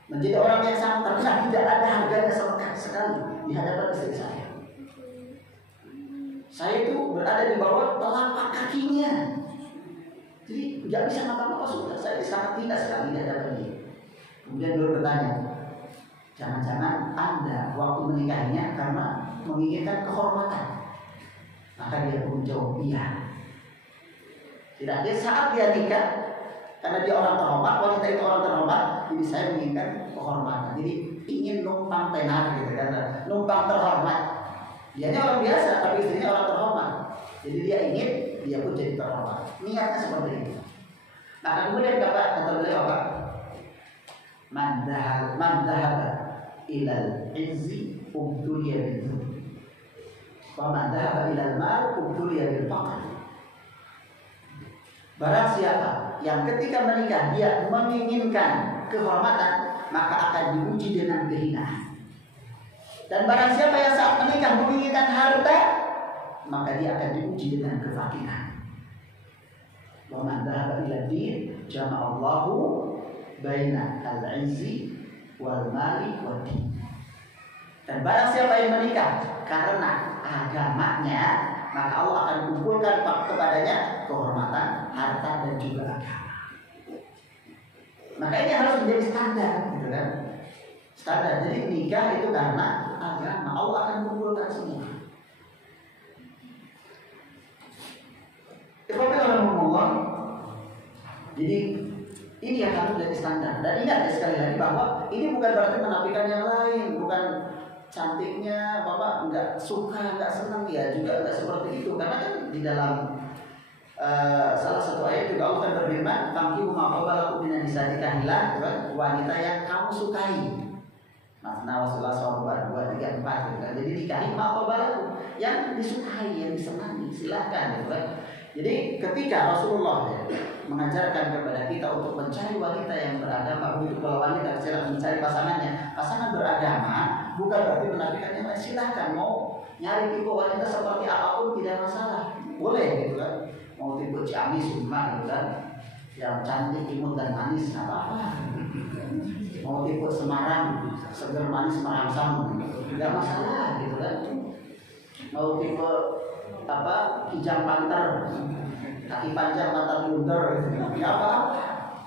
menjadi orang yang sangat terhina, tidak ada harganya sama sekali di hadapan istri saya. Saya itu berada di bawah telapak kakinya, jadi tidak bisa ngapa-ngapa sudah. Saya sangat hina sekali di hadapan dia. Kemudian dia bertanya, jangan-jangan Anda waktu menikahinya karena menginginkan kehormatan? Maka dia pun jawab iya. Tidak, dia saat dia nikah, karena dia orang terhormat, wanita itu orang terhormat, jadi saya menginginkan kehormatan. Jadi ingin numpang tenar gitu kan, numpang terhormat. Dianya orang biasa, tapi istrinya orang terhormat. Jadi dia ingin dia pun jadi terhormat. Niatnya seperti itu. Nah kemudian kata beliau apa? Man dhahaba ilal izzi ubtuliya bil wa man dhahaba ilal mal ubtuliya bil faqr. Barang siapa yang ketika menikah dia menginginkan kehormatan, maka akan diuji dengan kehinaan. Dan barang siapa yang saat menikah menginginkan harta, maka dia akan diuji dengan kefakiran. Wa man dhahaba ila din jama'allahu baina al-'izzi wal mali wad din. Dan barang siapa yang menikah karena agamanya, maka Allah akan kumpulkan kepadanya kehormatan, harta dan juga agama. Maka ini harus menjadi standar, gitu kan? Standar. Jadi nikah itu karena agama, Allah akan kumpulkan semua. Jadi ini yang harus menjadi standar. Dan ingat ya sekali lagi bahwa ini bukan berarti menafikan yang lain, bukan cantiknya Bapak nggak suka, nggak senang ya juga nggak seperti itu. Karena kan di dalam salah satu ayat juga Allah kan berfirman, "Fankihu ma qaba lakum minan nisa'i tahillah", wanita yang kamu sukai. Masna wa sulasa wa ruba' 2, 3, 4 gitu kan. Jadi nikahi ma qaba lakum, yang disukai, yang disenangi, silahkan gitu kan. Jadi ketika Rasulullah mengajarkan kepada kita untuk mencari wanita yang beragama, begitu kalau wanita mencari pasangan beragama, bukan berarti menafikan yang lain. Silahkan mau nyari tipe wanita seperti apapun tidak masalah, boleh gitu kan. Mau tipe Ciamis, Suma gitu kan, yang cantik, imut dan manis, nggak apa-apa. Mau tipe Semarang, seger manis merangsang, nggak masalah gitu kan. Mau tipe kijang panter, kaki panjang mata blunder, ya apa?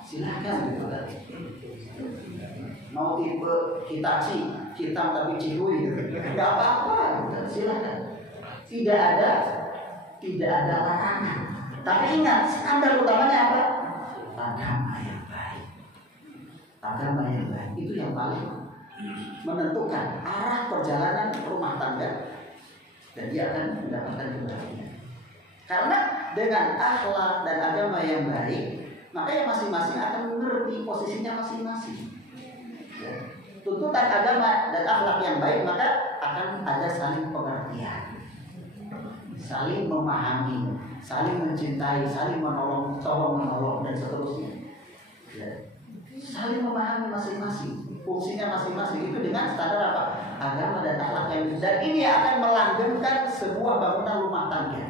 Silahkan gitu kan. Mau tipe Hitachi, hitam tapi cihuy, nggak apa-apa, gitu. Silahkan. Tidak ada larangan. Tapi ingat, standar utamanya apa? Agama yang baik. Agama yang baik itu yang paling menentukan arah perjalanan rumah tangga. Dan dia akan mendapatkan kebahagiaan. Karena dengan akhlak dan agama yang baik, maka yang masing-masing akan mengerti posisinya masing-masing. Ya. Tuntutan agama dan akhlak yang baik, maka akan ada saling pengertian, saling memahami, saling mencintai, saling menolong, tolong-menolong dan seterusnya. Ya. Saling memahami masing-masing, fungsinya masing-masing itu dengan standar apa? Agama dan akhlak yang baik. Dan ini akan melanggengkan sebuah bangunan rumah tangga.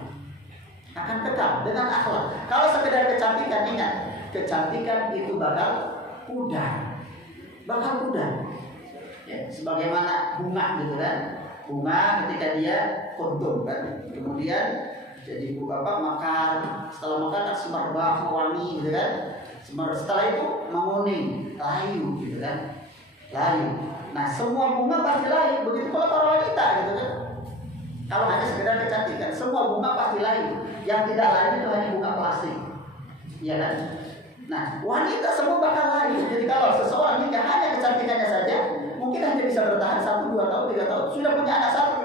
Akan kekal dengan akhlak. Kalau sekedar kecantikan, ingat, kecantikan itu bakal pudar. Ya, sebagaimana bunga gitu kan. Bunga ketika dia kuntum kan. Kemudian jadi mekar. Setelah mekar kan semerbak, wangi gitu kan. Setelah itu menguning, layu gitu kan. Layu. Nah semua bunga pasti layu. Begitu pula para wanita gitu kan. Kalau hanya sekedar kecantikan, semua bunga pasti layu. Yang tidak layu itu hanya bunga plastik, ya kan? Nah wanita semua bakal layu. Jadi kalau seseorang nikah hanya kecantikannya saja, mungkin hanya bisa bertahan 1, 2 tahun, 3 tahun. Sudah punya anak 1,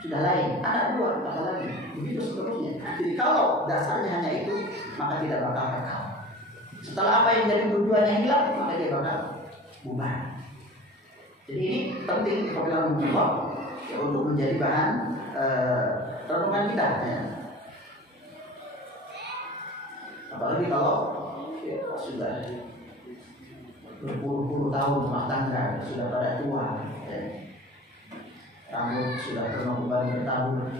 sudah lain, anak 2 bakal lagi. Begitu seterusnya. Jadi kalau dasarnya hanya itu, maka tidak bakal kekal. Setelah apa yang jadi tujuannya hilang, maka dia bakal bubar. Jadi ini penting apabila ya, untuk menjadi bahan renungan kita. Ya. Apalagi kalau ya, sudah berpuluh-puluh tahun rumah tangga, sudah pada tua, ya. Rambut sudah berubah bertabur,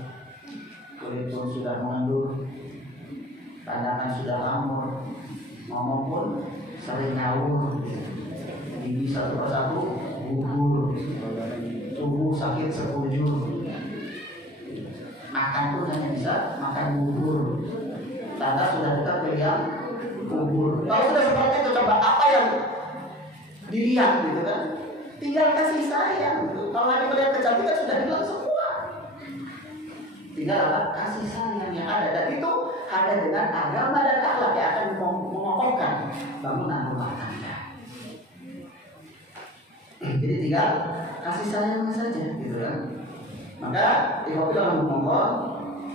kulit pun sudah mengendur, tangangan sudah lamur, ngomong pun sering ngawur, gigi satu persatu gugur, tubuh sakit sekujur, makan pun hanya bisa makan bubur, tangga sudah dekat ke yang kubur. Kalau sudah seperti itu, coba apa yang dilihat gitu kan? Tinggal kasih sayang gitu. Kalau hanya melihat kecantikan sudah hilang semua. Tinggal apa? Kasih sayang yang ada, dan itu ada dengan agama dan akhlak yang akan mengokohkan bangunan rumah tangga. Jadi tinggal kasih sayangnya saja gitu kan. Maka Allah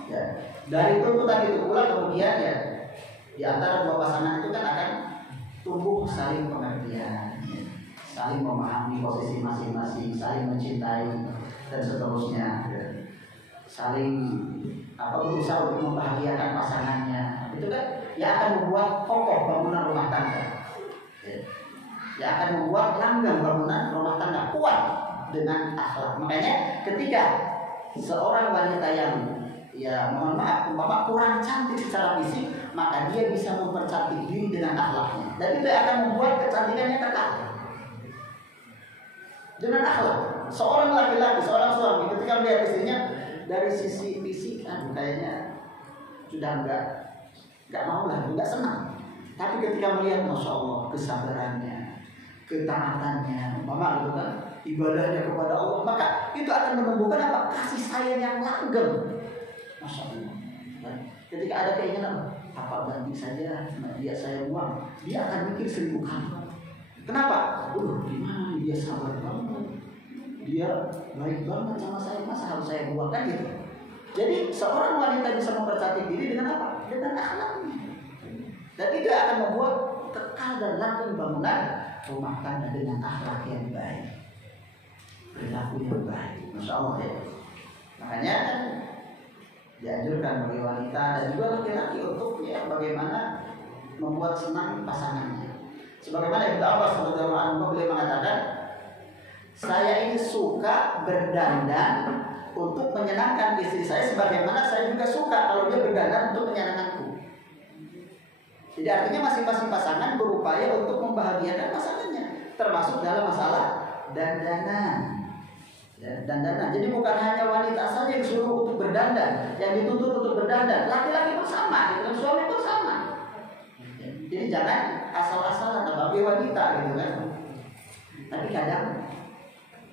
ya, Dari tuntutan itu pula kemudian ya di antara dua pasangan itu kan akan tumbuh saling pengertian, saling memahami posisi masing-masing, saling mencintai dan seterusnya, saling berusaha untuk membahagiakan pasangannya. Itu kan yang akan membuat kokoh bangunan rumah tangga, yang akan membuat langgeng bangunan rumah tangga kuat dengan akhlak. Makanya ketika seorang wanita yang mohon maaf, umpama kurang cantik secara fisik, maka dia bisa mempercantik diri dengan akhlaknya, dan itu akan membuat kecantikannya kekal. Dengan akhlak, seorang laki-laki, seorang suami ketika melihat istrinya dari sisi fisik, kayaknya sudah enggak mau lagi, enggak senang. Tapi ketika melihat, masya Allah, kesabarannya, ketaatannya, umpama gitu kan, ibadahnya kepada Allah, maka itu akan menumbuhkan kasih sayang yang langgeng. Masya Allah. Ketika ada keinginan, apa ganti saja dia saya buang, dia akan mikir 1000 kali. Kenapa? Gimana dia sabar banget, dia baik banget sama saya, masa harus saya buang, kan gitu. Jadi seorang wanita bisa mempercantik diri dengan apa? Dengan akhlaknya. Dan itu akan membuat kekal dan langgeng bangunan rumah tangga dengan akhlak yang baik, perilaku yang baik. Masya Allah ya. Makanya dianjurkan bagi wanita dan juga laki-laki untuk bagaimana membuat senang pasangannya. Sebagaimana Ibnu Abbas radhiyallahu anhu beliau mengatakan, saya ini suka berdandan untuk menyenangkan istri saya, sebagaimana saya juga suka kalau dia berdandan untuk menyenangkanku. Jadi artinya masing-masing pasangan berupaya untuk membahagiakan pasangannya, termasuk dalam masalah dandanan. Dandanan. Jadi bukan hanya wanita saja yang disuruh untuk berdandan, yang dituntut untuk berdandan, laki-laki pun sama, dan suami pun sama. Jadi jangan asal-asalan bagi wanita gitu kan. Tapi kadang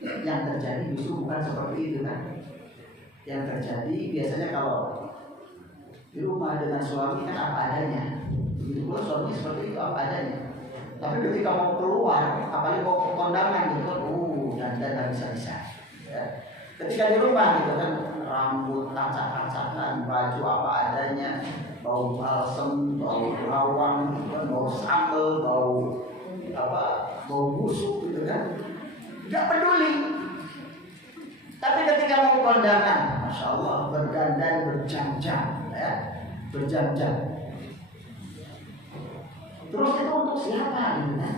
yang terjadi justru bukan seperti itu kan. Yang terjadi biasanya kalau di rumah dengan suami kan apa adanya. Begitu pula suami seperti itu apa adanya. Tapi ketika mau keluar, apalagi mau ke kondangan gitu kan, dandan nggak bisa-bisa. Ya. Ketika di rumah gitu kan, rambut acak-acakan, baju apa adanya, bau balsem, bau bawang, bau sambal, bau busuk gitu kan, nggak peduli. Tapi ketika mau kondangan, masya Allah, berdandan berjam-jam, ya, berjam-jam. Terus itu untuk siapa gitu kan?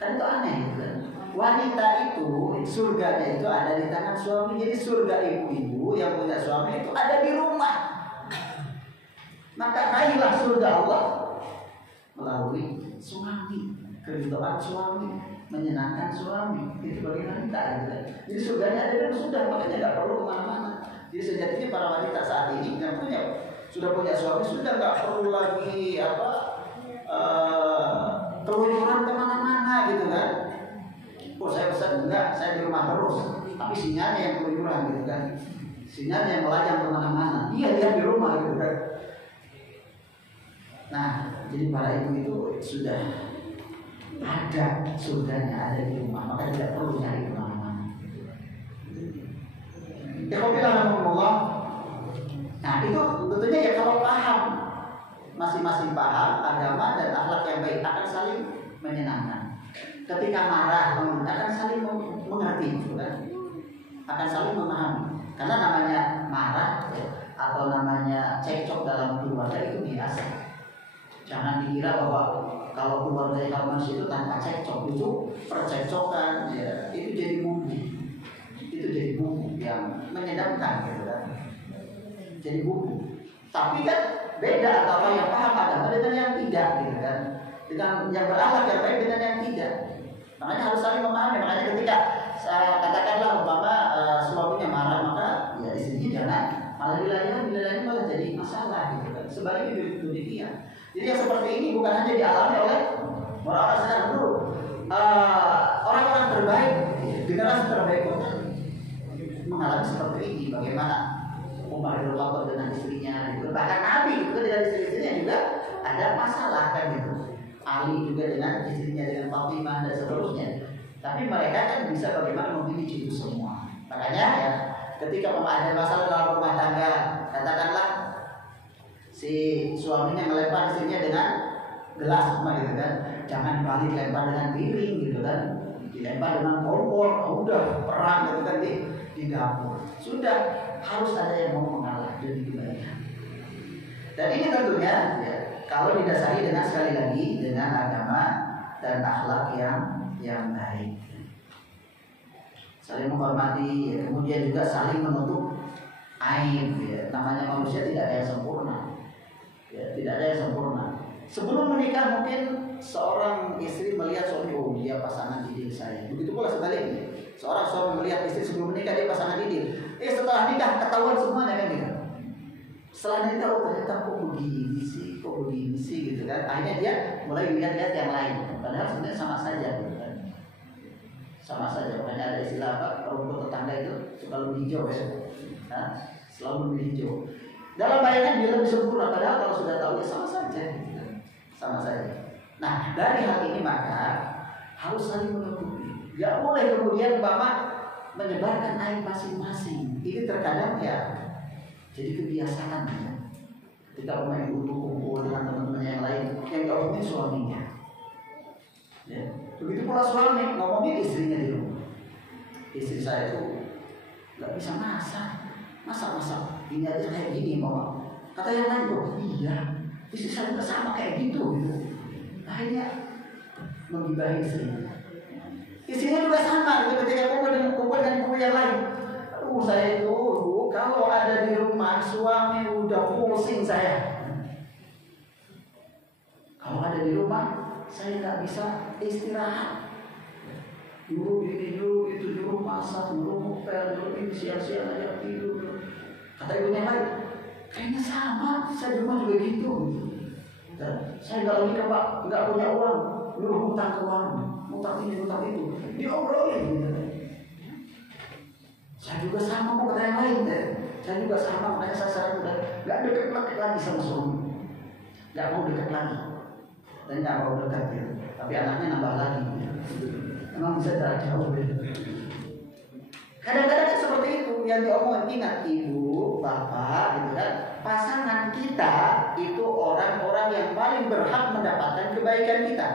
Kan itu aneh gitu kan. Wanita itu surganya itu ada di tangan suami. Jadi surga ibu-ibu yang punya suami itu ada di rumah. Maka raihlah surga Allah melalui suami, keridhaan suami, menyenangkan suami. Itu bagi wanita gitu. Jadi surganya ada di sudah, makanya nggak perlu kemana-mana. Jadi sejatinya para wanita saat ini yang sudah punya suami sudah nggak perlu lagi keluyuran kemana-mana gitu kan. Saya pesan enggak, saya di rumah terus. Tapi sinyalnya yang keluyuran gitu kan, sinyalnya yang melajang kemana-mana. Dia di rumah gitu kan. Nah, jadi para ibu itu sudah ada surganya ada di rumah, maka tidak perlu cari kemana-mana. Allah. Nah itu tentunya ya kalau paham, masing-masing paham agama dan akhlak yang baik akan saling menyenangkan. Ketika marah akan saling mengerti, kan? Akan saling memahami. Karena namanya marah atau namanya cekcok dalam keluarga itu biasa. Jangan dikira bahwa kalau keluarga yang manusia itu tanpa cekcok, itu percekcokan, ya, itu jadi bumbu. Itu jadi bumbu yang menyenangkan, gitu kan? Jadi bumbu. Tapi kan beda antara yang paham agama dengan yang tidak, gitu kan? Dengan yang berakhlak yang baik dengan yang tidak. Makanya harus saling memahami. Makanya ketika katakanlah umpama suaminya marah, maka ya istrinya jangan malah wilayahnya malah jadi masalah, gitu kan? Sebaliknya demikian. Jadi yang seperti ini bukan hanya dialami oleh orang-orang sekarang dulu. Orang-orang terbaik, generasi terbaik pun mengalami seperti ini. Bagaimana Umar bin Khattab dengan istrinya, gitu. Bahkan Nabi juga dengan istri-istrinya juga ada masalah kan gitu. Ali juga dengan istrinya, dengan Fatimah dan seterusnya. Tapi mereka kan bisa bagaimana memilih itu semua. Makanya ya, ketika ada masalah dalam rumah tangga, katakanlah suaminya melempar istrinya dengan gelas sama gitu kan, jangan balik lempar dengan piring gitu kan, dilempar dengan kompor, udah perang gitu kan di dapur. Sudah harus ada yang mau mengalah dan dikembalikan. Dan ini tentunya ya, kalau didasari dengan sekali lagi dengan agama dan akhlak yang baik, saling menghormati, ya, kemudian juga saling menutup aib. Ya. Namanya manusia tidak ada yang sempurna, ya, tidak ada yang sempurna. Sebelum menikah mungkin seorang istri melihat suami, oh dia pasangan ideal saya. Begitu pula sebaliknya, seorang suami melihat istri sebelum menikah dia pasangan ideal. Setelah nikah ketahuan semuanya kan gitu. Setelah nikah, oh ternyata kok begini sih gitu kan. Akhirnya dia mulai lihat-lihat yang lain. Padahal sebenarnya sama saja gitu kan. Sama saja. Makanya ada istilah apa? Rumput tetangga itu suka lebih hijau ya. Nah, selalu lebih hijau. Dalam bayangan dia lebih sempurna. Padahal kalau sudah tahu ya sama saja. Gitu. Sama saja. Nah dari hal ini maka harus saling menutupi. Gak boleh kemudian bapak menyebarkan aib masing-masing. Ini terkadang ya jadi kebiasaan ya. Ketika pemain kumpul dengan teman-teman yang lain, yang ngomongin suaminya, ya. Begitu pula suami ngomongin istrinya di rumah. Istri saya itu nggak bisa masak ini aja kayak gini mama. Kata yang lain kok iya, istri saya juga sama kayak gitu. Akhirnya menggibahi istrinya. Istrinya juga sama gitu, ketika kumpul dengan kumpul yang lain. Saya itu kalau ada di rumah suami udah pusing saya. Kalau ada di rumah saya nggak bisa istirahat. Dulu ini dulu itu dulu masak dulu ngepel dulu ini siang-siang aja tidur. Kata ibunya lain, kayaknya sama saya di rumah juga gitu. Dan saya nggak logika pak, nggak punya uang, dulu hutang ke uang, hutang ini hutang itu, diobrolin gitu. Saya juga sama kok kata yang lain deh. Saya juga sama, makanya saya sekarang udah gak deket lagi sama suami, gak mau dekat lagi dan gak mau dekat ya. Tapi anaknya nambah lagi ya. Emang bisa jarak jauh ya. Kadang-kadang kan seperti itu yang diomongin. Ingat ibu, bapak gitu kan, pasangan kita itu orang-orang yang paling berhak mendapatkan kebaikan kita.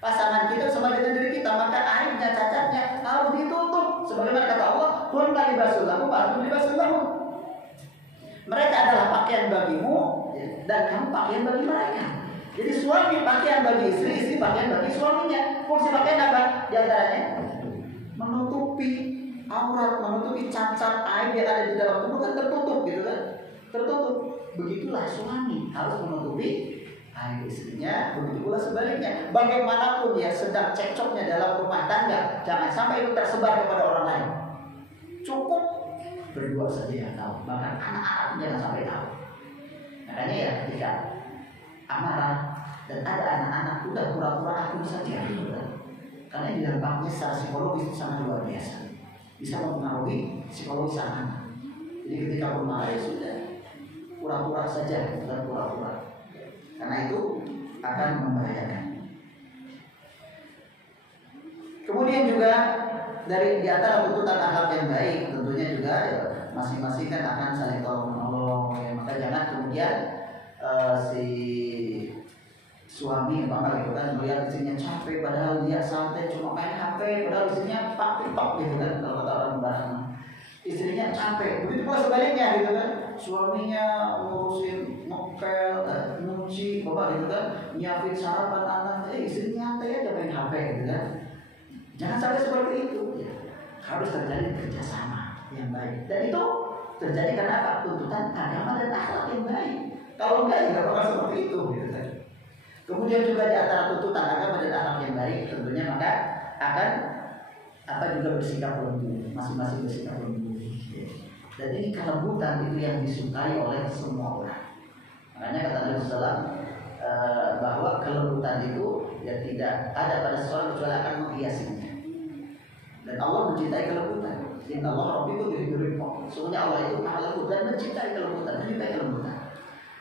Pasangan kita sama dengan diri kita, maka aibnya, cacatnya harus ditutup. Sebagaimana kata Allah, "Kunna libasul lahum wa antum libasul lahum." Mereka adalah pakaian bagimu dan kamu pakaian bagi mereka. Jadi suami pakaian bagi istri, istri pakaian bagi suaminya. Fungsi pakaian apa? Di antaranya menutupi aurat, menutupi cacat aib yang ada di dalam tubuh kan tertutup gitu kan? Tertutup. Begitulah suami harus menutupi aib istrinya, begitu pula sebaliknya. Bagaimanapun ya sedang cekcoknya dalam rumah tangga, jangan sampai itu tersebar kepada orang lain. Cukup berdua saja yang tahu, bahkan anak-anak jangan sampai tahu. Makanya ya ketika amarah dan ada anak-anak udah pura-pura aku saja, karena ini dampaknya secara psikologis sangat luar biasa, bisa mempengaruhi psikologi anak. Jadi ketika bermarah ya sudah pura-pura saja, bukan pura-pura. Karena itu akan membahayakan. Kemudian juga dari di antara tuntutan akhlak yang baik tentunya juga ya, masing-masing kan akan saling tolong menolong. Ya, maka jangan kemudian si suami bapak gitu kan melihat istrinya capek padahal dia santai cuma main HP, padahal istrinya pak gitu kan kalau kata orang barat. Istrinya capek, begitu pula sebaliknya gitu kan. Suaminya ngurusin ngepel, nyuci, bapak gitu kan, nyiapin sarapan anak, istrinya nyantai aja main HP gitu kan. Jangan sampai seperti itu. Ya. Harus terjadi kerjasama yang baik. Dan itu terjadi karena apa? Tuntutan agama dan akhlak yang baik. Kalau enggak, ya bakal seperti itu gitu kan. Kemudian juga di antara tuntutan agama dan akhlak yang baik, tentunya maka akan apa juga bersikap lembut, masing-masing bersikap lembut. Dan ini kelembutan itu yang disukai oleh semua orang. Makanya kata Nabi SAW bahwa kelembutan itu ya tidak ada pada seseorang kecuali akan menghiasinya. Dan Allah mencintai kelembutan. Inna Allah Rabbikum yuhibbur rifqa. Sesungguhnya Allah itu maha lembut dan mencintai kelembutan, mencintai kelembutan.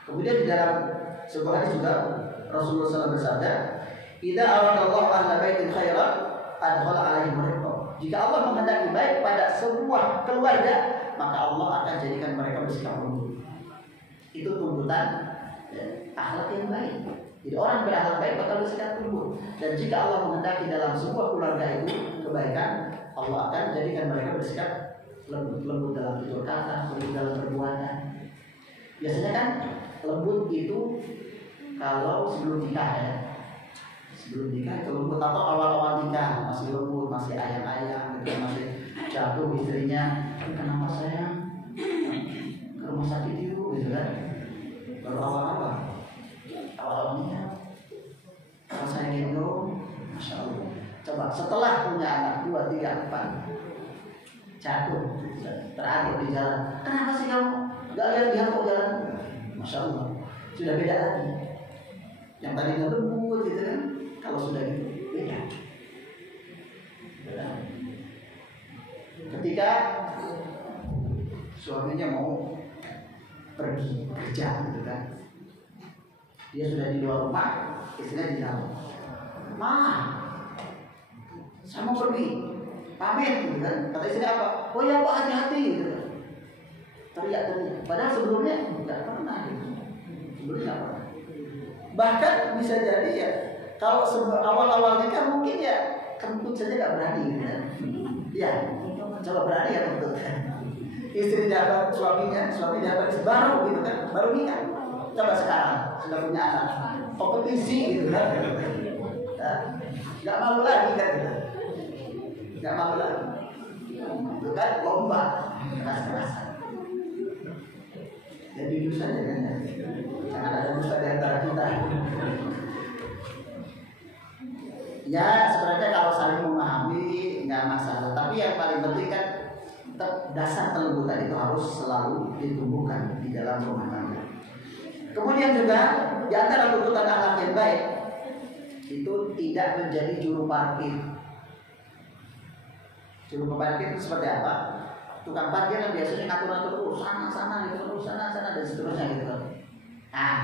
Kemudian di dalam sebuah hadis juga Rasulullah SAW bersabda, "Idza aradallahu ahla baitin khairan adkhala alaihim rifqa." Jika Allah menghendaki baik pada sebuah keluarga, maka Allah akan jadikan mereka bersikap lembut. Itu tuntutan akhlak yang baik. Jadi orang berakhlak baik bakal bersikap lembut. Dan jika Allah menghendaki dalam sebuah keluarga itu kebaikan, Allah akan jadikan mereka bersikap lembut dalam tutur kata, lembut dalam perbuatan. Biasanya kan lembut itu kalau sebelum nikah ya. Sebelum nikah itu lembut, atau awal-awal nikah masih lembut, masih ayang-ayang gitu, masih jatuh istrinya, kenapa sayang, ke rumah sakit yuk gitu kan. Baru awal-awal nikah, kalau saya gendong, masya Allah. Coba setelah punya anak 2, 3, 4 jatuh terakhir di jalan, kenapa sih kamu gak lihat dia kok jalan, masya Allah, sudah beda lagi. Yang tadinya lembut gitu kan, kalau sudah gitu beda. Ketika suaminya mau pergi kerja gitu kan, dia sudah di luar rumah, istrinya di dalam. Saya mau pergi, pamit gitu kan. Kata istri apa? Oh ya Pak, hati-hati gitu. Teriak. Padahal sebelumnya tidak pernah gitu. Sebelumnya tidak pernah. Bahkan bisa jadi ya, kalau awal-awal nikah mungkin ya kentut saja nggak berani gitu kan. Ya, coba berani ya kentut. Istri dapat suami dapat baru gitu kan, baru nikah. Coba sekarang sudah punya anak, kompetisi gitu kan. Nggak malu lagi kan gitu. Nggak malu lagi. Itu kan lomba keras-kerasan. Jadi jujur saja kan. Jangan ada dusta di antara kita. Ya sebenarnya kalau saling memahami nggak masalah. Tapi yang paling penting kan dasar kelembutan itu harus selalu ditumbuhkan di dalam rumah tangga. Kemudian juga di antara tuntutan akhlak yang baik itu tidak menjadi juru parkir. Juru parkir itu seperti apa? Tukang parkir yang biasanya ngatur-ngatur sana gitu, sana dan seterusnya gitu. Nah,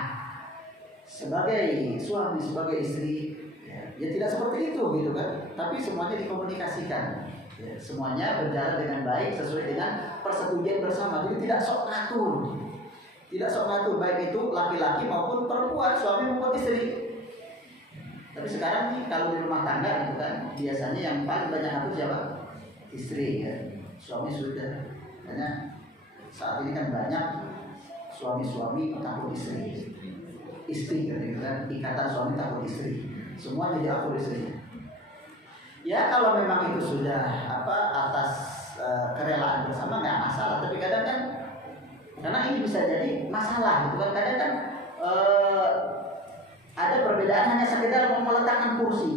sebagai suami, sebagai istri, ya tidak seperti itu gitu kan. Tapi semuanya dikomunikasikan. Ya, semuanya berjalan dengan baik sesuai dengan persetujuan bersama. Jadi tidak sok ngatur. Tidak sok ngatur baik itu laki-laki maupun perempuan, suami maupun istri. Tapi sekarang nih kalau di rumah tangga itu kan biasanya yang paling banyak ngatur siapa? Istri ya. Suami sudah. Karena saat ini kan banyak suami-suami takut istri. Istri kan ikatan suami takut istri. Semua jadi akur istri. Ya kalau memang itu sudah atas kerelaan bersama nggak masalah. Tapi kadang kan karena ini bisa jadi masalah gitu kan. Kadang kan ada perbedaan hanya sekedar meletakkan kursi.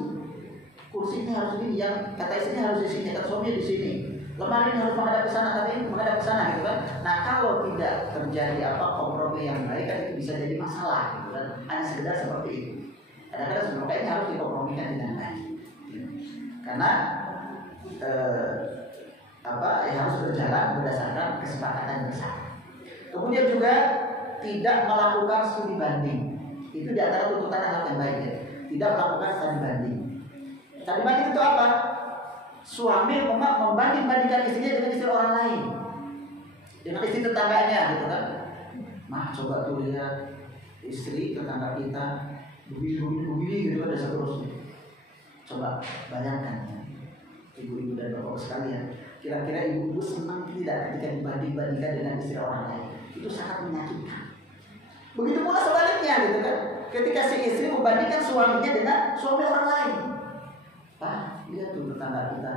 Kursi ini harus ini, yang kata istrinya harus di sini, kata suaminya di sini. Lemari ini harus menghadap ke sana, kata ini menghadap ke sana gitu kan. Nah kalau tidak terjadi kompromi yang baik kan itu bisa jadi masalah gitu kan. Hanya sekedar seperti itu. Kadang-kadang sebenarnya ini harus dikompromikan dengan baik. Karena harus berjalan berdasarkan kesepakatan bersama. Kemudian juga tidak melakukan studi banding. Itu di antara tuntutan akhlak yang baik ya. Tidak melakukan studi banding. Studi banding itu apa? Suami membanding-bandingkan istrinya dengan istri orang lain, dengan istri tetangganya gitu kan. Coba tuh lihat istri tetangga kita begini gitu kan, dan seterusnya. Coba bayangkan ya, ibu-ibu dan bapak sekalian, kira-kira ibu-ibu senang tidak ketika dibanding-bandingkan dengan istri orang lain? Itu sangat menyakitkan. Begitu pula sebaliknya gitu kan, ketika si istri membandingkan suaminya dengan suami orang lain. Pak, lihat tuh tetangga kita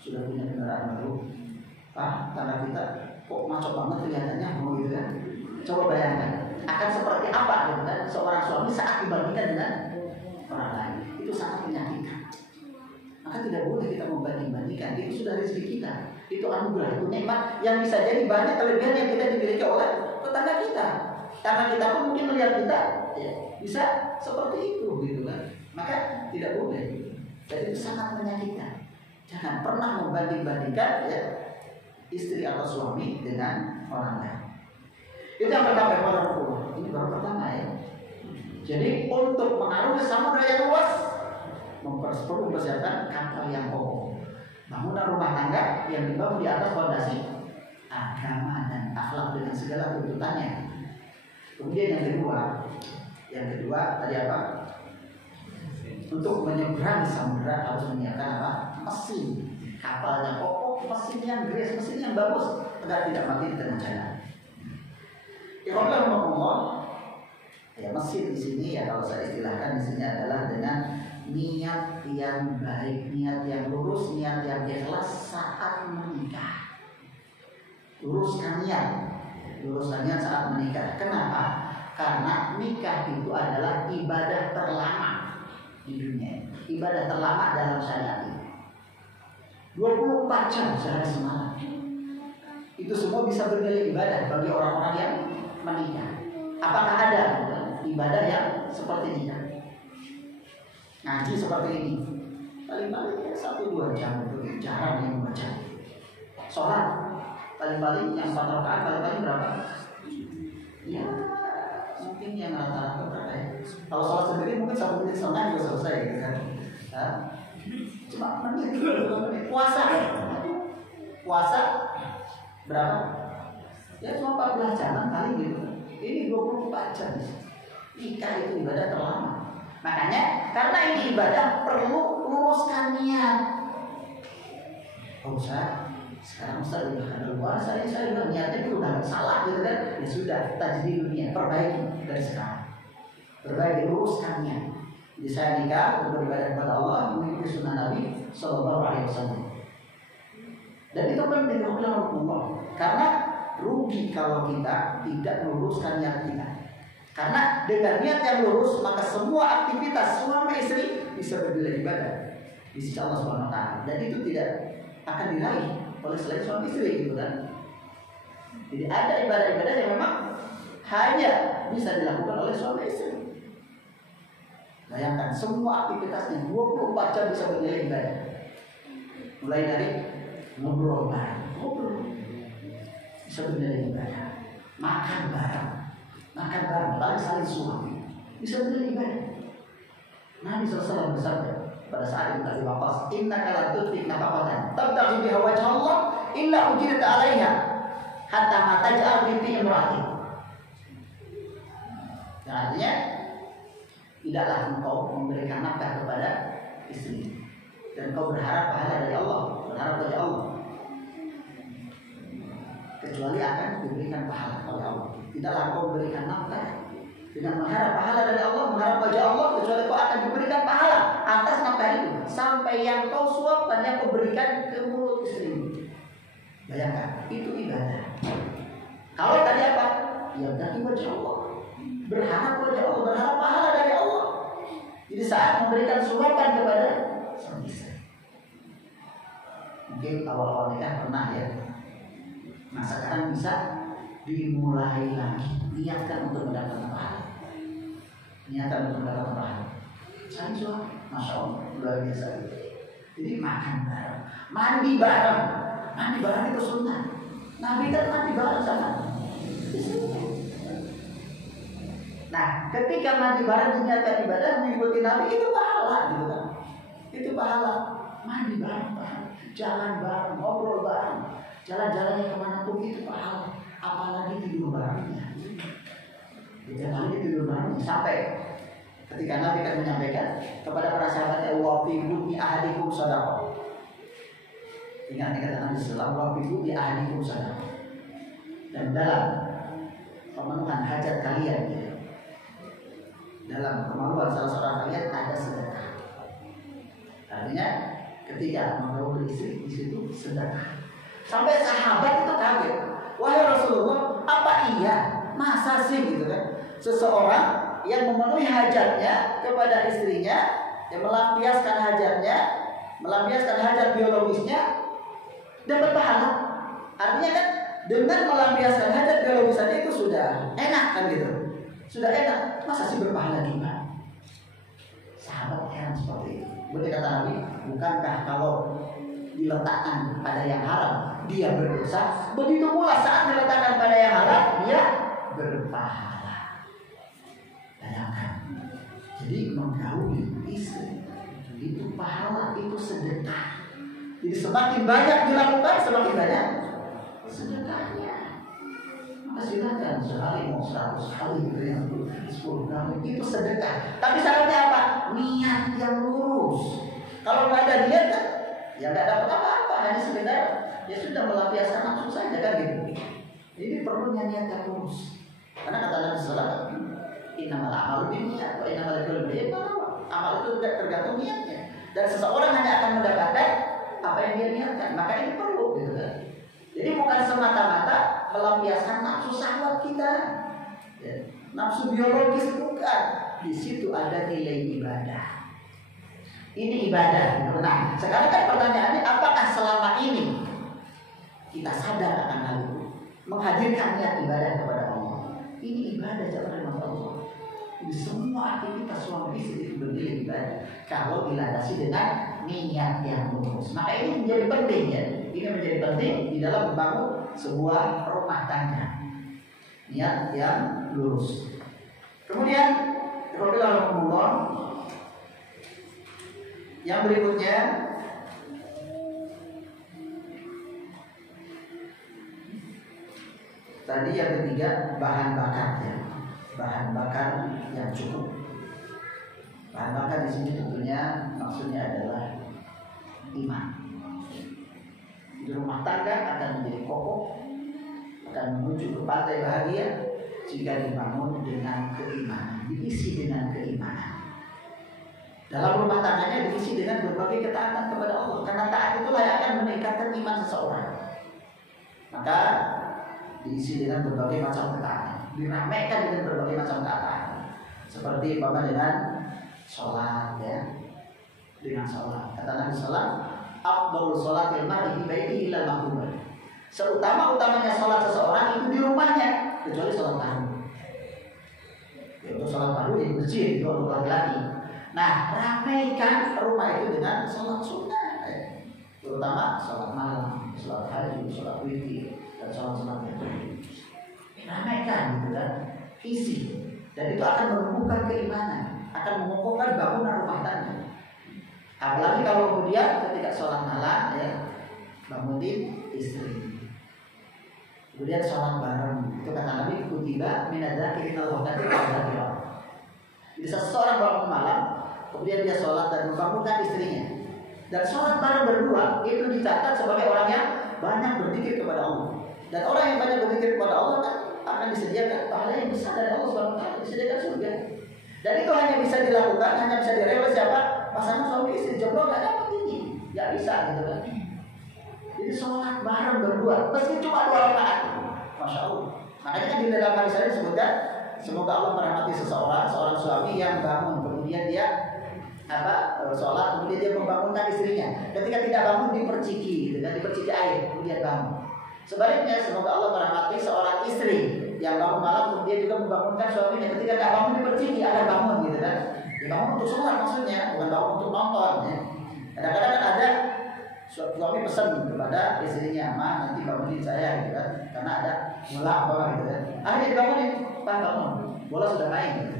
sudah punya kendaraan baru. Pak, tetangga kita kok macet banget kelihatannya, gitu kan? Coba bayangkan, akan seperti apa gitu kan seorang suami saat dibandingkan dengan orang lain. Itu sangat menyakitkan. Maka tidak boleh kita membanding-bandingkan. Itu sudah rezeki kita. Itu anugerah, itu nikmat yang bisa jadi banyak kelebihan yang kita dimiliki oleh tetangga kita. Karena kita pun mungkin melihat kita ya, bisa seperti itu gitu kan. Maka tidak boleh. Jadi itu sangat menyakitkan. Jangan pernah membanding-bandingkan ya, istri atau suami dengan orang lain. Itu yang pertama. Ini baru pertama ya. Jadi untuk mengarungi samudera yang luas, perlu mempersiapkan kapal yang kokoh. Bangunan rumah tangga yang dibangun di atas fondasi agama dan akhlak dengan segala tuntutannya. Kemudian yang kedua tadi apa? Untuk menyeberangi samudera harus menyiapkan apa? Mesin kapalnya kokoh, mesin yang gres, mesin yang bagus agar tidak mati di tengah jalan. Ya mesin di sini ya kalau saya istilahkan di sini adalah dengan niat yang baik, niat yang lurus, niat yang ikhlas saat menikah. Luruskan niat saat menikah. Kenapa? Karena nikah itu adalah ibadah terlama di dunia. Ibadah terlama dalam syariat ini. 24 jam sehari semalam. Itu semua bisa bernilai ibadah bagi orang-orang yang menikah. Apakah ada ibadah yang seperti nikah? Ngaji seperti ini paling-paling 1-2 jam itu jarang yang membaca. Sholat paling-paling yang 4 rakaat paling-paling berapa? Ya mungkin yang rata-rata berapa ya? Kalau sholat sendiri mungkin 1 menit setengah juga selesai gitu kan? Cuma menit. Puasa berapa? Ya cuma 14 jam kali gitu. Ini 24 jam. Nikah itu ibadah terlama. Makanya karena ini ibadah perlu luruskan niat. Oh Ustaz, sekarang Ustaz udah keluar, saya udah niatnya itu udah salah gitu kan? Ya sudah, tajdid dunia, perbaiki dari sekarang. Perbaiki, luruskan niat. Jadi saya nikah untuk beribadah kepada Allah mengikuti sunnah Nabi Sallallahu Alaihi Wasallam. Dan itu penting Allah, karena rugi kalau kita tidak meluruskan niat kita. Karena dengan niat yang lurus maka semua aktivitas suami istri bisa bernilai ibadah di sisi Allah Subhanahu Wa Taala. Dan itu tidak akan diraih oleh selain suami istri, gitu kan? Jadi ada ibadah-ibadah yang memang hanya bisa dilakukan oleh suami istri. Bayangkan semua aktivitasnya 24 jam bisa bernilai ibadah. Mulai dari ngobrol bisa bernilai ibadah, makan bareng paling saling suami bisa bernilai ibadah. Nabi SAW bersabda pada saat itu tadi wafat, innaka la tudrik nafaqatan tabtaghi biha wajha Allah illa ujirta 'alaiha hatta ma taj'al fi imra'ati. Artinya tidaklah engkau memberikan nafkah kepada istri dan kau berharap pahala dari Allah, berharap pada Allah, kecuali akan diberikan pahala oleh Allah. Tidaklah kau memberikan nafkah dengan mengharap pahala dari Allah, mengharap wajah Allah, kecuali kau akan diberikan pahala atas nafkah itu sampai yang kau suapkan, yang kau berikan ke mulut istri. Bayangkan, itu ibadah. Kalau tadi apa? Ya dari wajah Allah, berharap wajah Allah, berharap pahala dari Allah. Jadi saat memberikan suapan kepada suami istri. Mungkin awal-awal nikah pernah ya. Nah sekarang bisa dimulai lagi. Niatkan untuk mendapatkan pahala. Niatkan untuk mendapatkan pahala. Cari suami, masya Allah luar biasa. Jadi makan bareng, mandi bareng. Mandi bareng itu sunnah. Nabi kan mandi bareng sama istri. Nah, ketika mandi bareng niatkan ibadah mengikuti Nabi itu pahala, gitu kan? Itu pahala. Mandi bareng, jalan bareng, ngobrol bareng, jalan-jalannya kemana pun itu pahala. Apalagi tidur barengnya. Apalagi tidur barengnya sampai ketika Nabi kan menyampaikan kepada para sahabatnya, wa fi budni ahadikum shadaqah. Ingat kata Nabi sallallahu wa fi budni ahadikum shadaqah. Dan dalam pemenuhan hajat kalian, gitu. Dalam kemampuan salah seorang kalian ada sedekah. Artinya ketika mau beristri di situ sedekah. Sampai sahabat itu kaget. Wahai Rasulullah, apa iya? Masa sih gitu kan? Seseorang yang memenuhi hajatnya kepada istrinya, yang melampiaskan hajatnya, melampiaskan hajat biologisnya, dapat pahala. Artinya kan dengan melampiaskan hajat biologisnya itu sudah enak kan gitu. Sudah enak, masa sih berpahala juga? Sahabat heran seperti itu. Betul kata Nabi, bukankah kalau diletakkan pada yang haram dia berdosa, begitu pula saat diletakkan pada yang halal dia berpahala. Bayangkan. Jadi menggauli istri itu pahala, itu sedekah. Jadi semakin banyak dilakukan, semakin banyak sedekahnya. Maka silakan sehari mau 100 100 kali gitu ya, 10 kali itu sedekah. Tapi syaratnya apa? Niat yang lurus. Kalau nggak ada niat kan, ya nggak dapat apa-apa, hanya sekedar ya sudah melampiaskan nafsu saja kan gitu. Jadi perlunya niat yang lurus. Karena kata Nabi Sallallahu Alaihi Wasallam, innamal a'malu binniyat wa innamal likulli imri'in ma nawa. Amal itu tidak tergantung niatnya. Dan seseorang hanya akan mendapatkan apa yang dia niatkan. Maka ini perlu gitu kan. Jadi bukan semata-mata melampiaskan nafsu syahwat kita, ya, nafsu biologis bukan. Di situ ada nilai ibadah. Ini ibadah. Nah, sekarang kan pertanyaannya, apakah selama ini kita sadar akan hal itu, menghadirkan niat ibadah kepada Allah? Ini ibadah jawab Allah. Jadi semua aktivitas suami istri itu bernilai ibadah kalau dilandasi dengan niat yang lurus. Maka ini menjadi penting ya. Ini menjadi penting di dalam membangun sebuah rumah tangga. Niat yang lurus. Kemudian yang berikutnya tadi yang ketiga bahan bakarnya. Bahan bakar yang cukup. Bahan bakar di sini tentunya maksudnya adalah iman. Di rumah tangga akan menjadi kokoh, akan menuju ke pantai bahagia jika dibangun dengan keimanan, diisi dengan keimanan. Dalam rumah tangganya diisi dengan berbagai ketaatan kepada Allah. Karena taat itulah yang akan meningkatkan iman seseorang. Maka diisi dengan berbagai macam ketaatan, diramaikan dengan berbagai macam ketaatan. Seperti Bapak dengan sholat ya, dengan sholat. Kata Nabi Sallam, afdhalus sholatil mar'i fi baitihi illa al-maktubah. Seutama-utamanya sholat seseorang itu di rumahnya, kecuali sholat tahajud. Yaitu sholat tahajud di masjid itu untuk laki-laki. Nah, ramaikan rumah itu dengan sholat sunnah, terutama sholat malam, sholat tahajud, sholat witir, dan sholat itu. Ramaikan gitu kan, isi. Dan itu akan menumbuhkan keimanan, akan mengokohkan bangunan rumah tangga. Apalagi kalau kemudian ketika sholat malam ya, bangunin istri. Kemudian sholat bareng. Itu kata Nabi, kutiba minadzakirin al-waqati wal-zakirah. Jadi seseorang bangun malam, kemudian dia sholat dan membangunkan istrinya. Dan sholat bareng berdua itu dicatat sebagai orang yang banyak berzikir kepada Allah. Dan orang yang banyak berzikir kepada Allah kan akan disediakan pahala yang besar dari Allah Subhanahu wa taala, disediakan surga. Dan itu hanya bisa dilakukan, hanya bisa direwel siapa? Pasangan suami istri. Jomblo nggak dapat ini, nggak bisa gitu kan. Jadi sholat bareng berdua, meski cuma 2 rakaat, masya Allah. Makanya kan di dalam hadis saya disebutkan, semoga Allah merahmati seorang suami yang bangun, kemudian dia sholat, kemudian dia membangunkan istrinya. Ketika tidak bangun diperciki, gitu kan, diperciki air, kemudian bangun. Sebaliknya, semoga Allah merahmati seorang istri yang bangun malam, kemudian juga membangunkan suaminya. Ketika tidak bangun diperciki agar bangun, gitu kan. Ya, bangun untuk sholat maksudnya, bukan bangun untuk nonton. Ya. Kadang-kadang kan ada suami pesan kepada istrinya, "Ma, nanti bangunin saya," gitu kan, karena ada bola apa gitu kan. Akhirnya dibangunin, "Pak, bangun, bola sudah main." Gitu.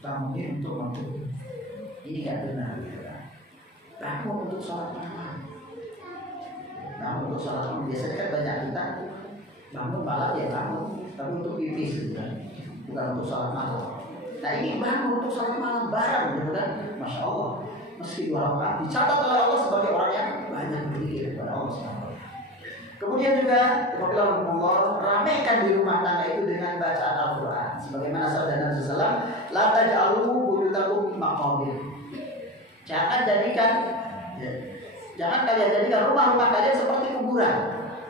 Bangunin untuk nonton. Ini nggak benar gitu kan. Bangun untuk sholat malam. Bangun untuk sholat malam. Biasanya kan banyak kita bangun malam ya bangun, tapi untuk pipis gitu kan, bukan untuk sholat malam. Nah ini bangun untuk sholat malam bareng gitu kan, masya Allah. Meski 2 rakaat dicatat oleh Allah sebagai orang yang banyak berzikir kepada Allah SWT. Kemudian juga Allah ramaikan di rumah tangga itu dengan bacaan Al-Quran. Sebagaimana sabda Nabi SAW, la taj'alu buyutakum maqabir. Jangan kalian jadikan rumah-rumah kalian seperti kuburan.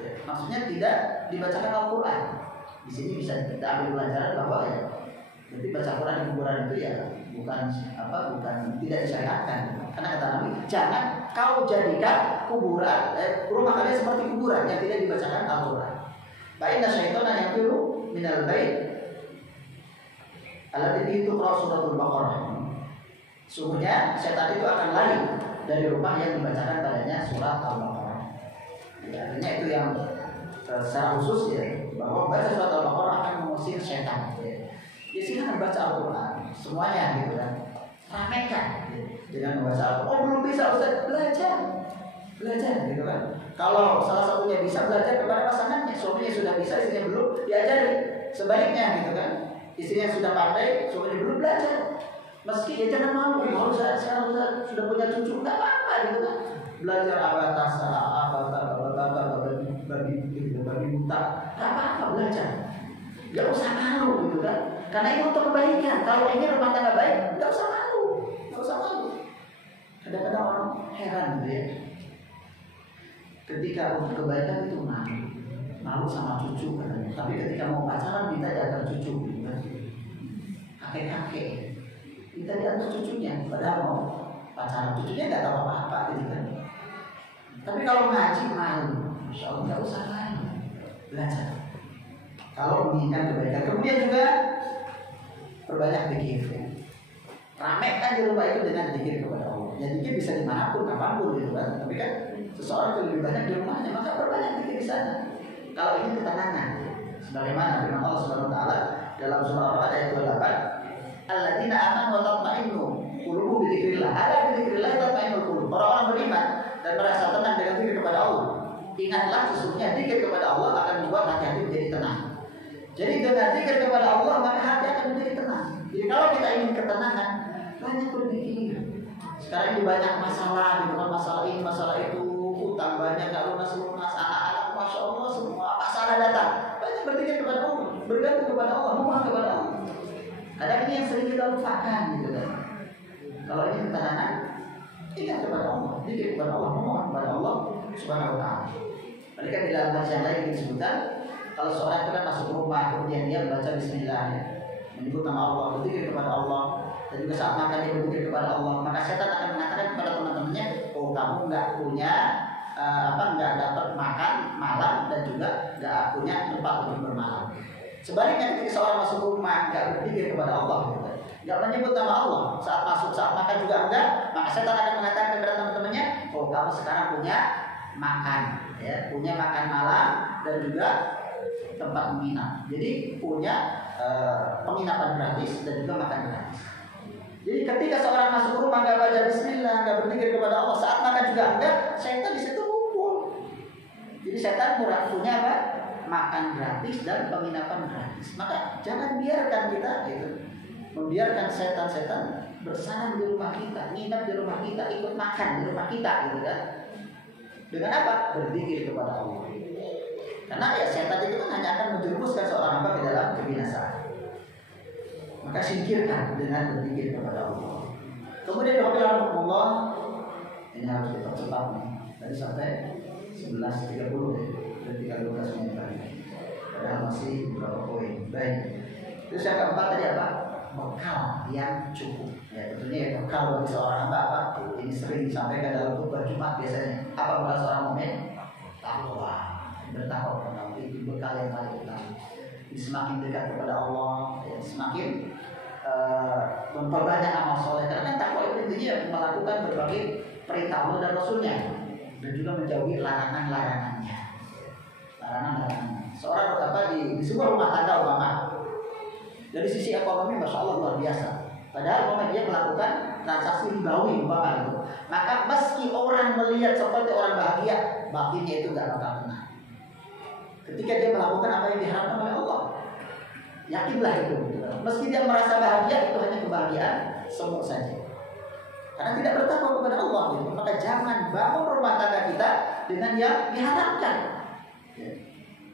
Ya, maksudnya tidak dibacakan Al-Quran. Di sini bisa kita ambil pelajaran bahwa ya, berarti baca Quran di kuburan itu ya bukan tidak disyariatkan. Karena kata Nabi, jangan kau jadikan kuburan rumah kalian seperti kuburan yang tidak dibacakan Al-Quran. Inna syaitana yafiru minal bait alladzi tuqra suratul Baqarah. Sungguhnya setan itu akan lari dari rumah yang dibacakan padanya surat Al-Baqarah. Ya, artinya itu yang secara khusus ya, bahwa baca surat Al-Baqarah akan mengusir setan. Ya silakan baca Al-Quran semuanya gitu kan. Ramaikan dengan membaca Al-Quran. Oh belum bisa Ustaz, belajar gitu kan. Kalau salah satunya bisa belajar kepada pasangannya, suaminya sudah bisa, istrinya belum, diajari. sebaliknya gitu kan. Istrinya sudah pandai, suaminya belum belajar. Meski ya jangan malu, kalau saya sekarang sudah punya cucu, nggak apa-apa gitu kan. Belajar abatasa, bagi buta, nggak apa-apa belajar. Nggak usah malu gitu kan. Karena ini untuk kebaikan. Kalau ini rumah tangga baik, nggak usah malu, nggak usah malu. Kadang-kadang orang heran gitu ya. Ketika untuk kebaikan itu malu sama cucu katanya. Tapi ketika mau pacaran kita diantar cucu, gitu kan. Kakek-kakek. Kita diantar cucunya, padahal mau pacaran cucunya nggak tahu apa-apa gitu kan. Tapi kalau ngaji malu, Masya Allah nggak usah malu, belajar. Kalau menginginkan kebaikan, kemudian juga perbanyak zikir. Ya. Ramekan di rumah itu dengan zikir kepada Allah. Ya zikir bisa dimanapun, kapanpun gitu kan. Tapi kan seseorang lebih banyak di rumahnya, maka perbanyak zikir di sana. Kalau ini ketenangan, sebagaimana firman Allah Subhanahu Wa Taala dalam surah Al-Baqarah ayat 28. Alladzina amanu wa tatma'innu qulubuhum bi dzikrillah. Ala bi dzikrillah tatma'innul qulub. Orang-orang beriman dan merasa tenang dengan zikir kepada Allah. Ingatlah sesungguhnya zikir kepada Allah akan membuat hati menjadi tenang. Jadi dengan zikir kepada Allah maka hati akan menjadi tenang. Jadi kalau kita ingin ketenangan, banyak berzikir. Sekarang ini banyak masalah, gitu kan, masalah ini, masalah itu, utang banyak, gak lunas-lunas, anak-anak, Masya Allah, semua masalah datang. Banyak berzikir kepada Allah, bergantung kepada Allah, mohon kepada Allah. Kadang ini yang sering kita lupakan gitu kan. Kalau ini ketenangan, ingat kepada Allah, zikir kepada Allah, mohon kepada Allah Subhanahu Wa Taala. Mereka di dalam hadis yang lain disebutkan, kalau seorang itu kan masuk rumah kemudian dia membaca Bismillah, ya, menyebut nama Allah, berzikir kepada Allah, dan juga saat makan dia berzikir kepada Allah, maka setan akan mengatakan kepada teman-temannya, oh kamu nggak punya nggak dapat makan malam dan juga nggak punya tempat untuk bermalam. Sebaliknya ketika seorang masuk rumah nggak berzikir kepada Allah, nggak menyebut nama Allah, saat masuk saat makan juga enggak, maka setan akan mengatakan kepada teman-temannya, oh kamu sekarang punya makan, ya, punya makan malam dan juga tempat menginap. Jadi punya penginapan gratis dan juga makan gratis. Jadi ketika seorang masuk rumah nggak baca Bismillah, nggak berzikir kepada Allah, saat makan juga enggak, setan di situ kumpul. Jadi setan punya apa? Makan gratis dan penginapan gratis. Maka jangan biarkan kita gitu, membiarkan setan-setan bersarang di rumah kita, nginap di rumah kita, ikut makan di rumah kita gitu kan. Dengan apa? Berzikir kepada Allah. Karena ya setan itu kan hanya akan menjerumuskan seorang hamba ke dalam kebinasaan. Maka singkirkan dengan berzikir kepada Allah. Kemudian Allah, ini harus dipercepat nih. Tadi sampai 11.30 ya. Dan 13 menit lagi. Padahal masih beberapa poin. Baik. Terus yang keempat tadi apa? Bekal yang cukup. Ya tentunya ya bekal bagi seorang hamba apa? Ini sering disampaikan dalam khutbah Jumat biasanya. Apa bekal seorang mukmin? Takwa. Bertakwa kepada Allah itu bekal yang paling utama. Semakin dekat kepada Allah, ya, semakin memperbanyak amal soleh. Karena kan takwa itu intinya melakukan berbagai perintah Allah dan Rasulnya dan juga menjauhi larangan-larangannya. Seorang apa di sebuah rumah tangga umpama dari sisi ekonomi Masya Allah luar biasa, padahal dia melakukan transaksi ribawi umpama itu, maka meski orang melihat seperti orang bahagia, batinnya itu gak bakal tenang. Ketika dia melakukan apa yang diharapkan oleh Allah, yakinlah itu, meski dia merasa bahagia, itu hanya kebahagiaan semu saja, karena tidak bertakwa kepada Allah gitu. Maka jangan bangun rumah tangga kita dengan yang diharapkan.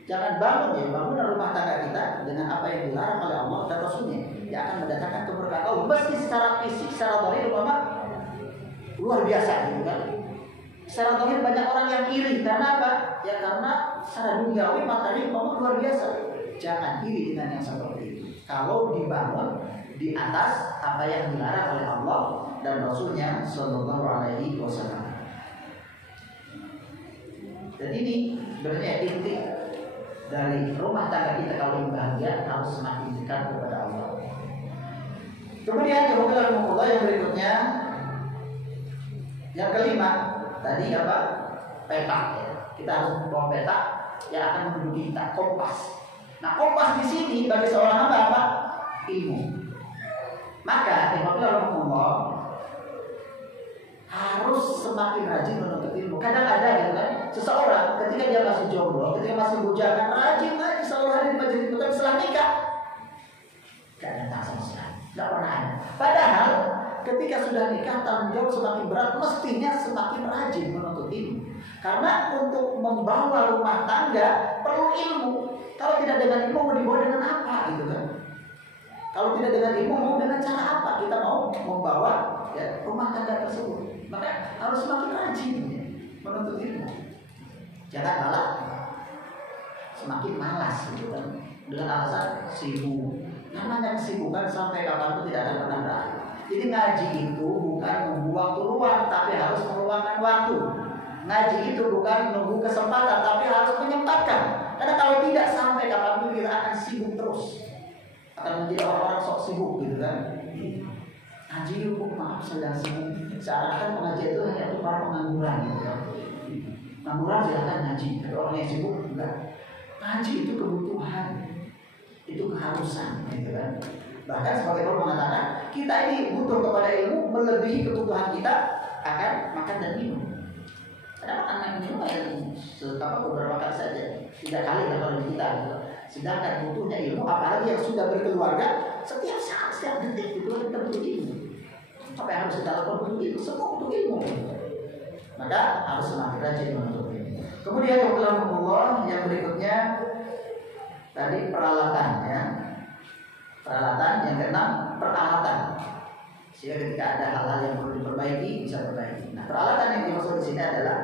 Jangan bangun rumah tangga kita dengan apa yang dilarang oleh Allah dan Rasulnya, yang akan mendatangkan keberkahan Allah. Meski secara fisik, secara zahir luar biasa gitu kan. Secara zahir banyak orang yang iri karena apa? Ya karena secara duniawi materi luar biasa. Jangan iri dengan yang seperti itu. Kalau dibangun di atas apa yang dilarang oleh Allah dan Rasulnya Shallallahu Alaihi Wasallam. Dan ini sebenarnya inti dari rumah tangga kita kalau bahagia harus semakin dekat kepada Allah. Kemudian Allah yang berikutnya, yang kelima tadi apa? Peta. Ya. Kita harus membawa peta yang akan menduduki kita, kompas. Nah kompas di sini bagi seorang hamba apa? Ilmu. Maka Allah harus semakin rajin menuntut ilmu. Kadang ada gitu kan, seseorang ketika dia masih jomblo, ketika masih bujangan, rajin lagi selalu hadir di majelis ilmu, tapi setelah nikah gak datang sama sekali, gak pernah ada. Padahal ketika sudah nikah, tanggung jawab semakin berat, mestinya semakin rajin menuntut ilmu. Karena untuk membawa rumah tangga perlu ilmu. Kalau tidak dengan ilmu, mau dibawa dengan apa gitu kan? Kalau tidak dengan ilmu, mau dengan cara apa kita mau membawa ya, rumah tangga tersebut? Maka harus semakin rajin ya, menuntut ilmu. Jangan malah semakin malas gitu kan, dengan alasan sibuk. Namanya kesibukan sampai kapanpun tidak akan pernah berakhir. Jadi ngaji itu bukan nunggu waktu luang, tapi harus meluangkan waktu. Ngaji itu bukan nunggu kesempatan, tapi harus menyempatkan. Karena kalau tidak, sampai kapanpun kita akan sibuk terus, akan menjadi orang-orang sok sibuk gitu kan. Ngaji itu maaf sedang sibuk. Seakan pengajian itu hanya untuk para pengangguran gitu kan. Pengangguran silahkan ngaji, tapi orang yang sibuk enggak. Ngaji itu kebutuhan, itu keharusan gitu kan. Bahkan sebagai orang mengatakan kita ini butuh kepada ilmu melebihi kebutuhan kita akan makan dan minum. Karena makan dan minum beberapa kali saja, 3 kali kalau di kita gitu. Sedangkan butuhnya ilmu, apalagi yang sudah berkeluarga, setiap saat, setiap detik itu kita butuh ilmu. Apa yang harus kita lakukan untuk ilmu? Semua untuk ilmu. Maka harus semakin rajin menuntut ilmu. Kemudian Allah yang berikutnya tadi peralatan ya. Peralatan yang keenam, peralatan. Sehingga ketika ada hal-hal yang perlu diperbaiki, bisa perbaiki. Nah, peralatan yang dimaksud di sini adalah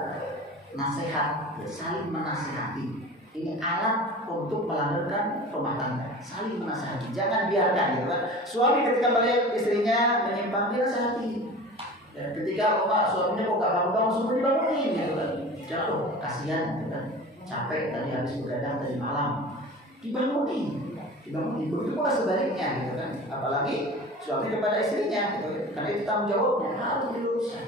nasihat, saling menasihati. Ini alat untuk melanggengkan rumah tangga, saling menasihati. Jangan biarkan gitu kan. Suami ketika melihat istrinya menyimpang, dia nasihati. Ya, ketika suaminya kok gak bangun-bangun, suruh dibangunin gitu kan. Jangan loh, kasihan gitu kan. Capek tadi habis begadang tadi malam. Dibangunin. Begitu pula sebaliknya gitu kan. Apalagi suami kepada istrinya gitu kan. Karena itu tanggung jawabnya harus diluruskan.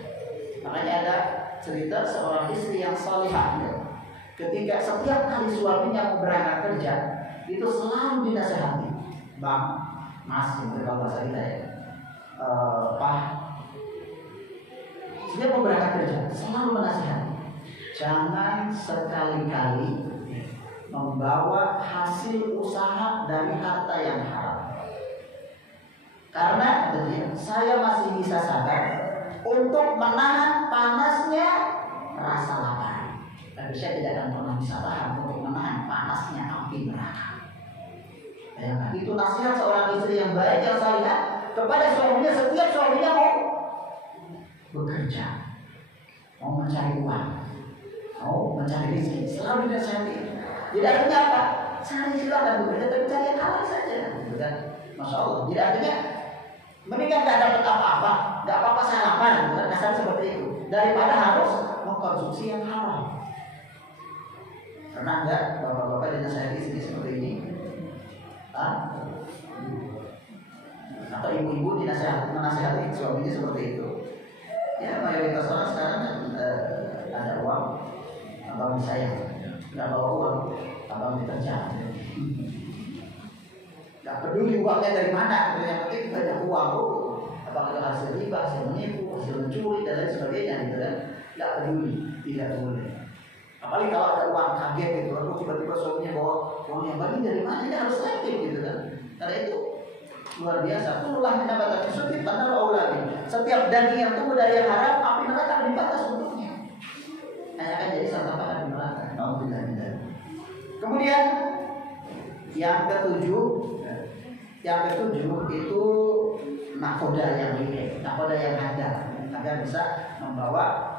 Makanya ada cerita seorang istri yang salihah gitu. Ketika setiap kali suaminya mau berangkat kerja, itu selalu dinasehati. Bang, Mas, itu kalau bahasa kita ya, Pak, setiap mau berangkat kerja, selalu menasehati. Jangan sekali-kali membawa hasil usaha dari harta yang haram. Karena saya masih bisa sabar untuk menahan panasnya rasa lapar. Tapi saya tidak akan pernah bisa tahan untuk menahan panasnya api neraka. Ya, itu nasihat seorang istri yang baik yang salihah kepada suaminya setiap suaminya mau bekerja, mau mencari uang, mau mencari rezeki, selalu dinasihati. Jadi artinya apa? Cari silakan bekerja, tapi cari yang halal saja. Bukan? Masya Allah. Jadi artinya mendingan nggak dapat apa-apa, nggak apa-apa saya lapar, bukan kasar seperti itu. Daripada harus mengkonsumsi yang halal. Pernah nggak bapak-bapak dinasihati istri seperti ini? Atau ibu-ibu menasihati suaminya seperti itu? Ya mayoritas orang sekarang ada uang, abang disayang. Nggak bawa uang, abang bekerja. Nggak peduli uangnya dari mana, yang penting banyak uang. Apakah itu hasil riba, hasil menipu, hasil mencuri dan lain sebagainya, gitu kan? Nggak peduli, tidak boleh. Apalagi kalau ada uang kaget gitu, lalu tiba-tiba suaminya bawa uang yang banyak dari mana, ini harus selektif gitu kan? Karena itu luar biasa. Kulullah minabatan yusufit tanah lagi. Setiap daging yang tumbuh dari yang haram, api neraka lebih batas untuknya. Hanya akan jadi santapan di neraka. Kemudian yang ketujuh itu nakoda yang ini, nakoda yang handal, agar bisa membawa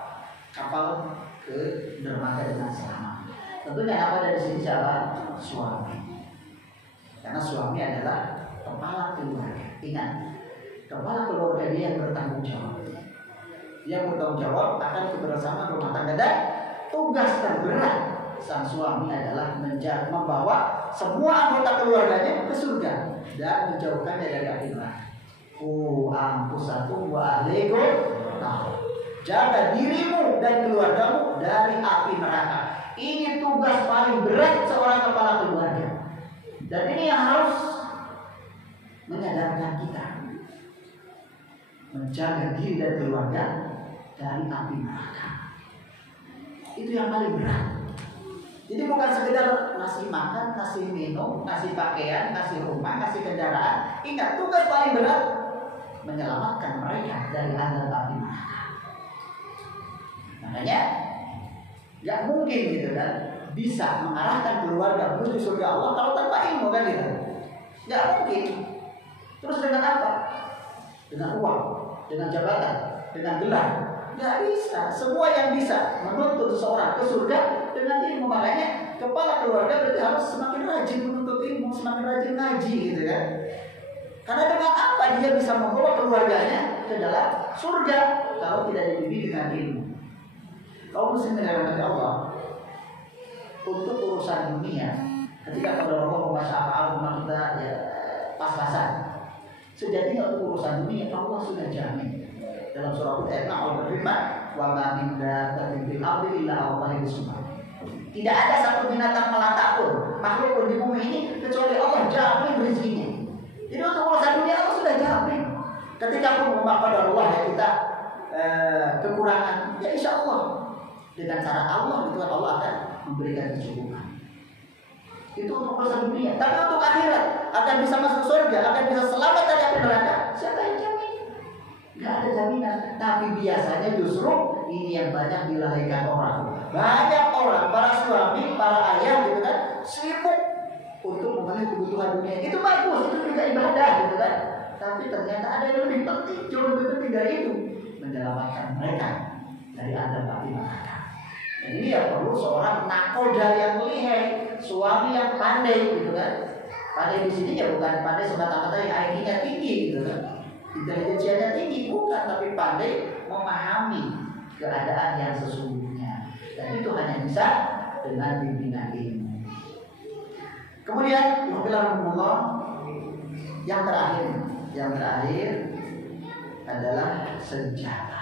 kapal ke dermaga dengan selamat. Tentunya nakoda di sini siapa? Suami. Karena suami adalah kepala keluarga. Ingat, kepala keluarga dia yang bertanggung jawab. Dia bertanggung jawab akan kebersamaan rumah tangga, dan tugas terberat sang suami adalah membawa semua anggota keluarganya ke surga dan menjauhkannya dari api neraka. Anfusakum wa ahlikum nar. Jaga dirimu dan keluargamu dari api neraka. Ini tugas paling berat seorang kepala keluarga. Dan ini yang harus menyadarkan kita. Menjaga diri dan keluarga dari api neraka. Itu yang paling berat. Jadi bukan sekedar ngasih makan, ngasih minum, ngasih pakaian, ngasih rumah, ngasih kendaraan. Ingat, tugas paling berat menyelamatkan mereka dari azab api neraka. Makanya nggak mungkin gitu kan bisa mengarahkan keluarga menuju surga Allah kalau tanpa ilmu kan gitu. Nggak mungkin. Terus dengan apa? Dengan uang, dengan jabatan, dengan gelar. Nggak bisa. Semua yang bisa menuntut seseorang ke surga dengan ilmu. Makanya kepala keluarga berarti harus semakin rajin menuntut ilmu, semakin rajin ngaji gitu kan. Karena dengan apa dia bisa membawa keluarganya ke dalam surga kalau tidak dibimbing dengan ilmu. Kaum muslimin yang dirahmati Allah, untuk urusan dunia, ketika pada Allah membaca apa-apa kita ya pas-pasan. Sejatinya untuk urusan dunia Allah sudah jamin. Dalam surah Al-An'am Allah berfirman, "Wa ma min dabbatin fil ardi illa 'alallahi rizquha." Tidak ada satu binatang melata pun, makhluk pun di bumi ini kecuali Allah jamin rezekinya. Jadi untuk urusan dunia Allah sudah jamin. Ketika pun pada Allah ya kita kekurangan, ya insya Allah dengan cara Allah itu Allah akan memberikan kecukupan. Itu untuk urusan dunia. Tapi untuk akhirat akan bisa masuk surga, akan bisa selamat dari api neraka, siapa yang jamin? Gak ada jaminan. Tapi biasanya justru ini yang banyak dilalaikan orang. Banyak orang, para suami, para ayah gitu kan, sibuk untuk memenuhi kebutuhan dunia. Itu bagus, itu juga ibadah gitu kan. Tapi ternyata ada yang lebih penting, jauh lebih penting dari itu, menyelamatkan mereka dari azab api neraka. Dan ini ya perlu seorang nakoda yang lihai, suami yang pandai gitu kan. Pandai di sini ya bukan pandai semata-mata yang IQ-nya tinggi gitu kan, intelijensianya tinggi, bukan, tapi pandai memahami keadaan yang sesungguhnya. Dan itu hanya bisa dengan bimbingan ilmu. Kemudian yang terakhir adalah senjata.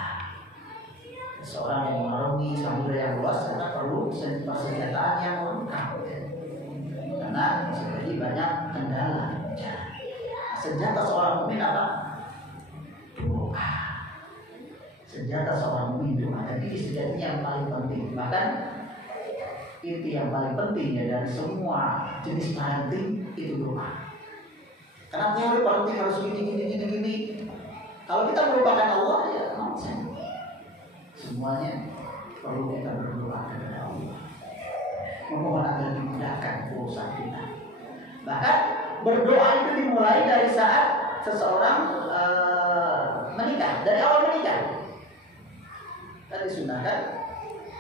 Seorang yang mengarungi samudera yang luas karena perlu persenjataan yang lengkap. Karena seperti banyak kendala. Senjata seorang mukmin apa? Doa. Senjata seorang mukmin doa. Dan ini senjata yang paling penting. Bahkan itu yang paling penting ya dari semua jenis parenting itu doa. Karena teori parenting harus gini. Kalau kita melupakan Allah ya nonsense. Semuanya perlu kita berdoa kepada Allah, memohon agar dimudahkan urusan kita. Bahkan berdoa itu dimulai dari saat seseorang menikah, dari awal menikah. Tadi disunahkan,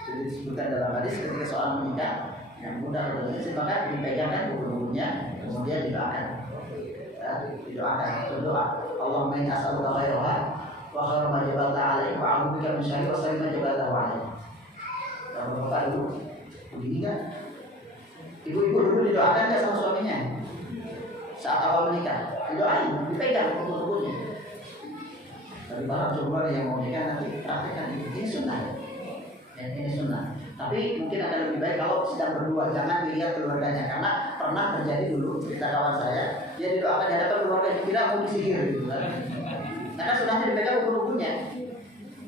jadi disebutkan dalam hadis ketika seorang menikah yang muda atau berzina maka dipegangkan kuku-kukunya, kemudian didoakan. Berdoa. Allahumma inni as'aluka khairaha wa khairu ma jabalta 'alaihi wa a'udzubika min syarri ma jabalta 'alaihi. Kalau bapak ibu begini kan, ibu-ibu dulu didoakan nggak sama suaminya saat awal menikah? Didoain, dipegang kuku-kukunya. Tapi para coba yang mau nikah nanti praktekkan ini sunnah. Ini sunnah. Tapi mungkin akan lebih baik kalau sedang berdua, jangan dilihat keluarganya. Karena pernah terjadi dulu cerita kawan saya, dia didoakan di hadapan keluarga dikira mau disihir gitu kan. Karena sunnahnya dipegang kuku-kukunya.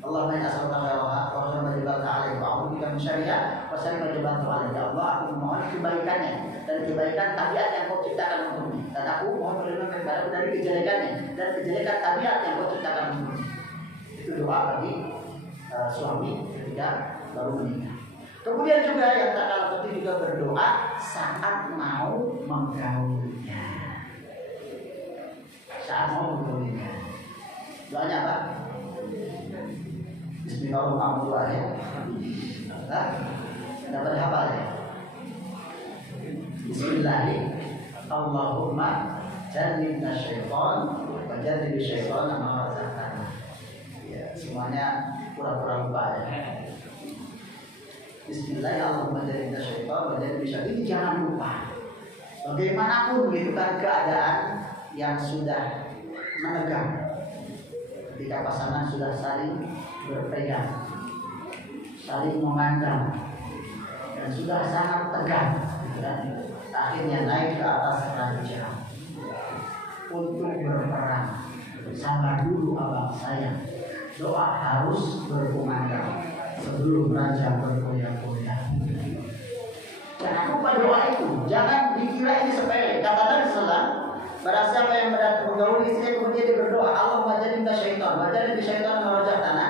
Allahumma inna as'aluka khairaha wa khairu ma jabalta 'alaihi wa a'udzubika min syarriha wa syarri ma jabalta 'alaihi. Ya Allah, aku memohon kebaikannya dan kebaikan tabiat yang Kau ciptakan untuknya. Dan aku mohon perlindungan kepadamu dari kejelekannya dan kejelekan tabiat yang Kau ciptakan untuknya. Itu doa bagi suami ketika baru menikah. Kemudian juga yang tak kalah penting juga berdoa saat mau menggaulinya. Saat mau menggaulinya. Doanya apa? Bismillahirrahmanirrahim. Dapat hafal ya? Bismillahirrahmanirrahim. Allahumma jannibna syaitan wa jannibi syaitan ma razaqtana. Ya, semuanya pura-pura lupa ya. Bismillahirrahmanirrahim. Ini jangan lupa. Bagaimanapun gitu kan keadaan yang sudah menegang, ketika pasangan sudah saling berpegang, saling memandang, dan sudah sangat tegang, dan akhirnya naik ke atas ranjang untuk berperang. Sabar dulu abang saya, doa harus berkumandang sebelum raja bergoyah-goyah. Jangan lupa doa itu, jangan dikira ini sepele. Kata Nabi Sallam, barang siapa yang menggauli istri kemudian dia berdoa, Allahumma jannibna syaitan, wa jannib syaitan ma razaqtana.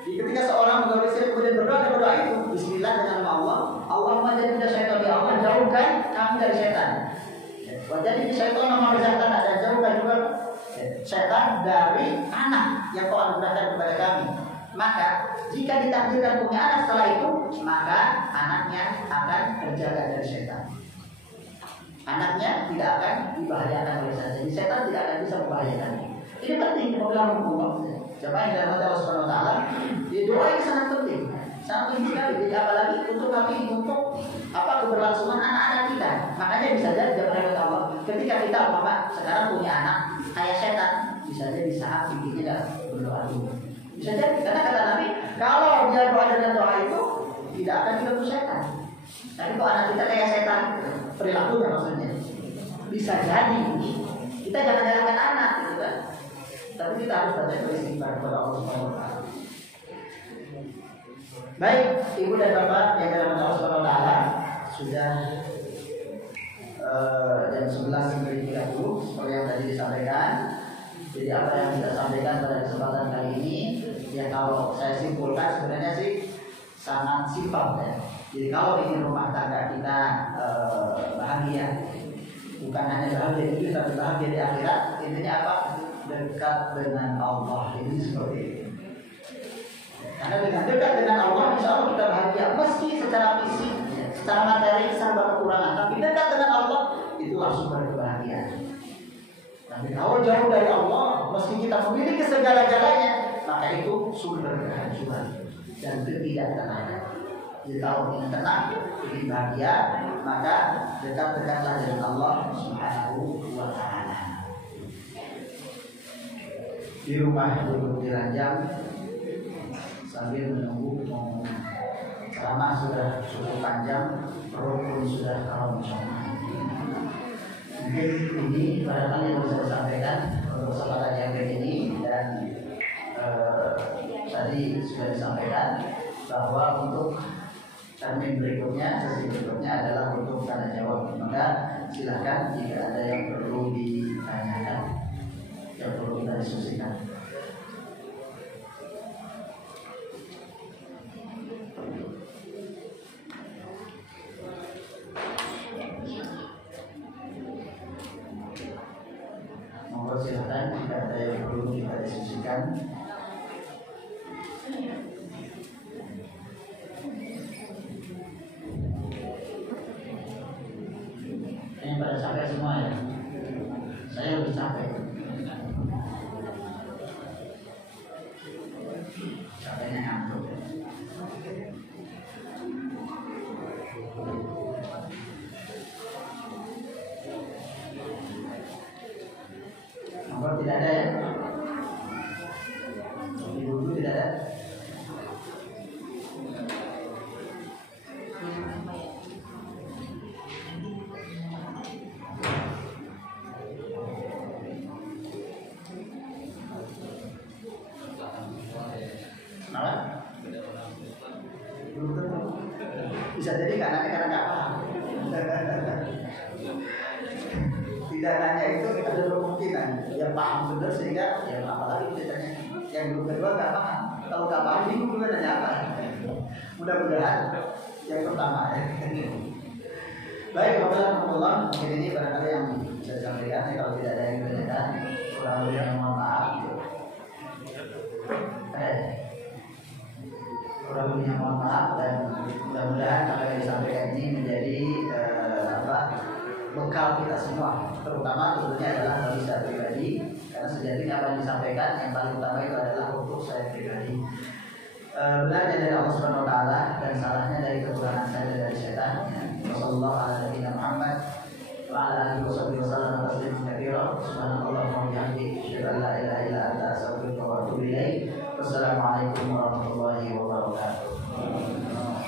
Ketika seorang menggauli istri kemudian berdoa, dia berdoa itu, Bismillah dengan nama Allah, Allahumma jannibna syaitan, ya Allah jauhkan kami dari syaitan. Wa jannib syaitan ma razaqtana, dan jauhkan juga syaitan dari anak yang kau anugerahkan kepada kami. Maka jika ditakdirkan punya anak setelah itu, maka anaknya akan terjaga dari setan. Anaknya tidak akan dibahayakan oleh setan. Jadi setan tidak akan bisa membahayakannya. Ini penting dalam Allah. Jemaah yang dirahmati Allah Subhanahu wa taala, doa ini sangat penting. Sangat penting sekali. Jadi apalagi untuk kami untuk keberlangsungan anak-anak kita. Makanya bisa jadi jemaah Allah, ketika kita sekarang punya anak kayak setan, bisa jadi saat kita tidak berdoa dulu. Bisa jadi, karena kata Nabi, kalau dia doa dengan doa itu tidak akan diganggu setan. Tapi kalau anak kita kayak setan, perilakunya maksudnya, bisa jadi kita jangan nyalakan anak, gitu kan? Tapi kita harus baca beristighfar kepada Allah Subhanahu wa taala. Baik, ibu dan bapak yang dalam Allah Subhanahu wa taala, sudah jam 11:30 seperti yang tadi disampaikan. Jadi apa yang kita sampaikan pada kesempatan kali ini, ya kalau saya simpulkan sebenarnya sih sangat simpel ya. Jadi kalau ingin rumah tangga kita bahagia, bukan hanya bahagia di dunia tapi bahagia di akhirat, intinya apa? Dekat dengan Allah. Ini seperti itu. Karena dengan dekat dengan Allah, insya Allah kita bahagia. Meski secara fisik, secara materi serba kekurangan, tapi dekat dengan Allah itulah sumber kebahagiaan. Tapi kalau jauh dari Allah, meski kita memiliki segala-galanya, maka itu sumber kehancuran dan ketidaktenangan. Jadi kalau ingin tenang, ingin bahagia, maka dekat-dekatlah dengan Allah Subhanahu wa taala. Di rumah duduk di ranjang sambil menunggu pengumuman. Ceramah sudah cukup panjang, perut pun sudah keroncongan. Mungkin ini barangkali yang bisa disampaikan untuk kesempatan yang begini, dan tadi sudah disampaikan bahwa untuk termin berikutnya, sesi berikutnya adalah untuk tanya jawab. Maka silahkan jika ada yang perlu ditanyakan, yang perlu kita diskusikan. Silahkan jika ada yang perlu kita diskusikan. Ini pada capek semua ya. Saya lebih capek. Capeknya ngantuk. Kalau tidak ada ya, ibu tidak ada. Kenapa? Bisa jadi karena nggak paham. Tidak nanya itu ada kemungkinan yang paham benar sehingga ya apalagi ditanya yang kedua nggak paham. Kalau nggak paham bingung juga nanya apa. Mudah-mudahan yang pertama ya. Baik, Alhamdulillah, mungkin ini barangkali yang bisa disampaikan. Kalau tidak ada yang ditanyakan, kurang lebih mohon maaf. Kurang lebih mohon maaf, dan mudah-mudahan apa yang disampaikan ini menjadi bekal kita semua, terutama tentunya adalah bagi saya pribadi, karena sejatinya apa yang disampaikan yang paling utama itu adalah untuk saya pribadi. Benarnya dari Allah Subhanahu wa taala dan salahnya dari kekurangan saya dan dari setan. Wassalamualaikum warahmatullahi wabarakatuh. Wa ala alihi wasallam tasliman katsira. Subhanallah wa bihamdihi, asyhadu an la ilaha illa anta, astaghfiruka wa atubu ilaik. Wassalamualaikum warahmatullahi wabarakatuh.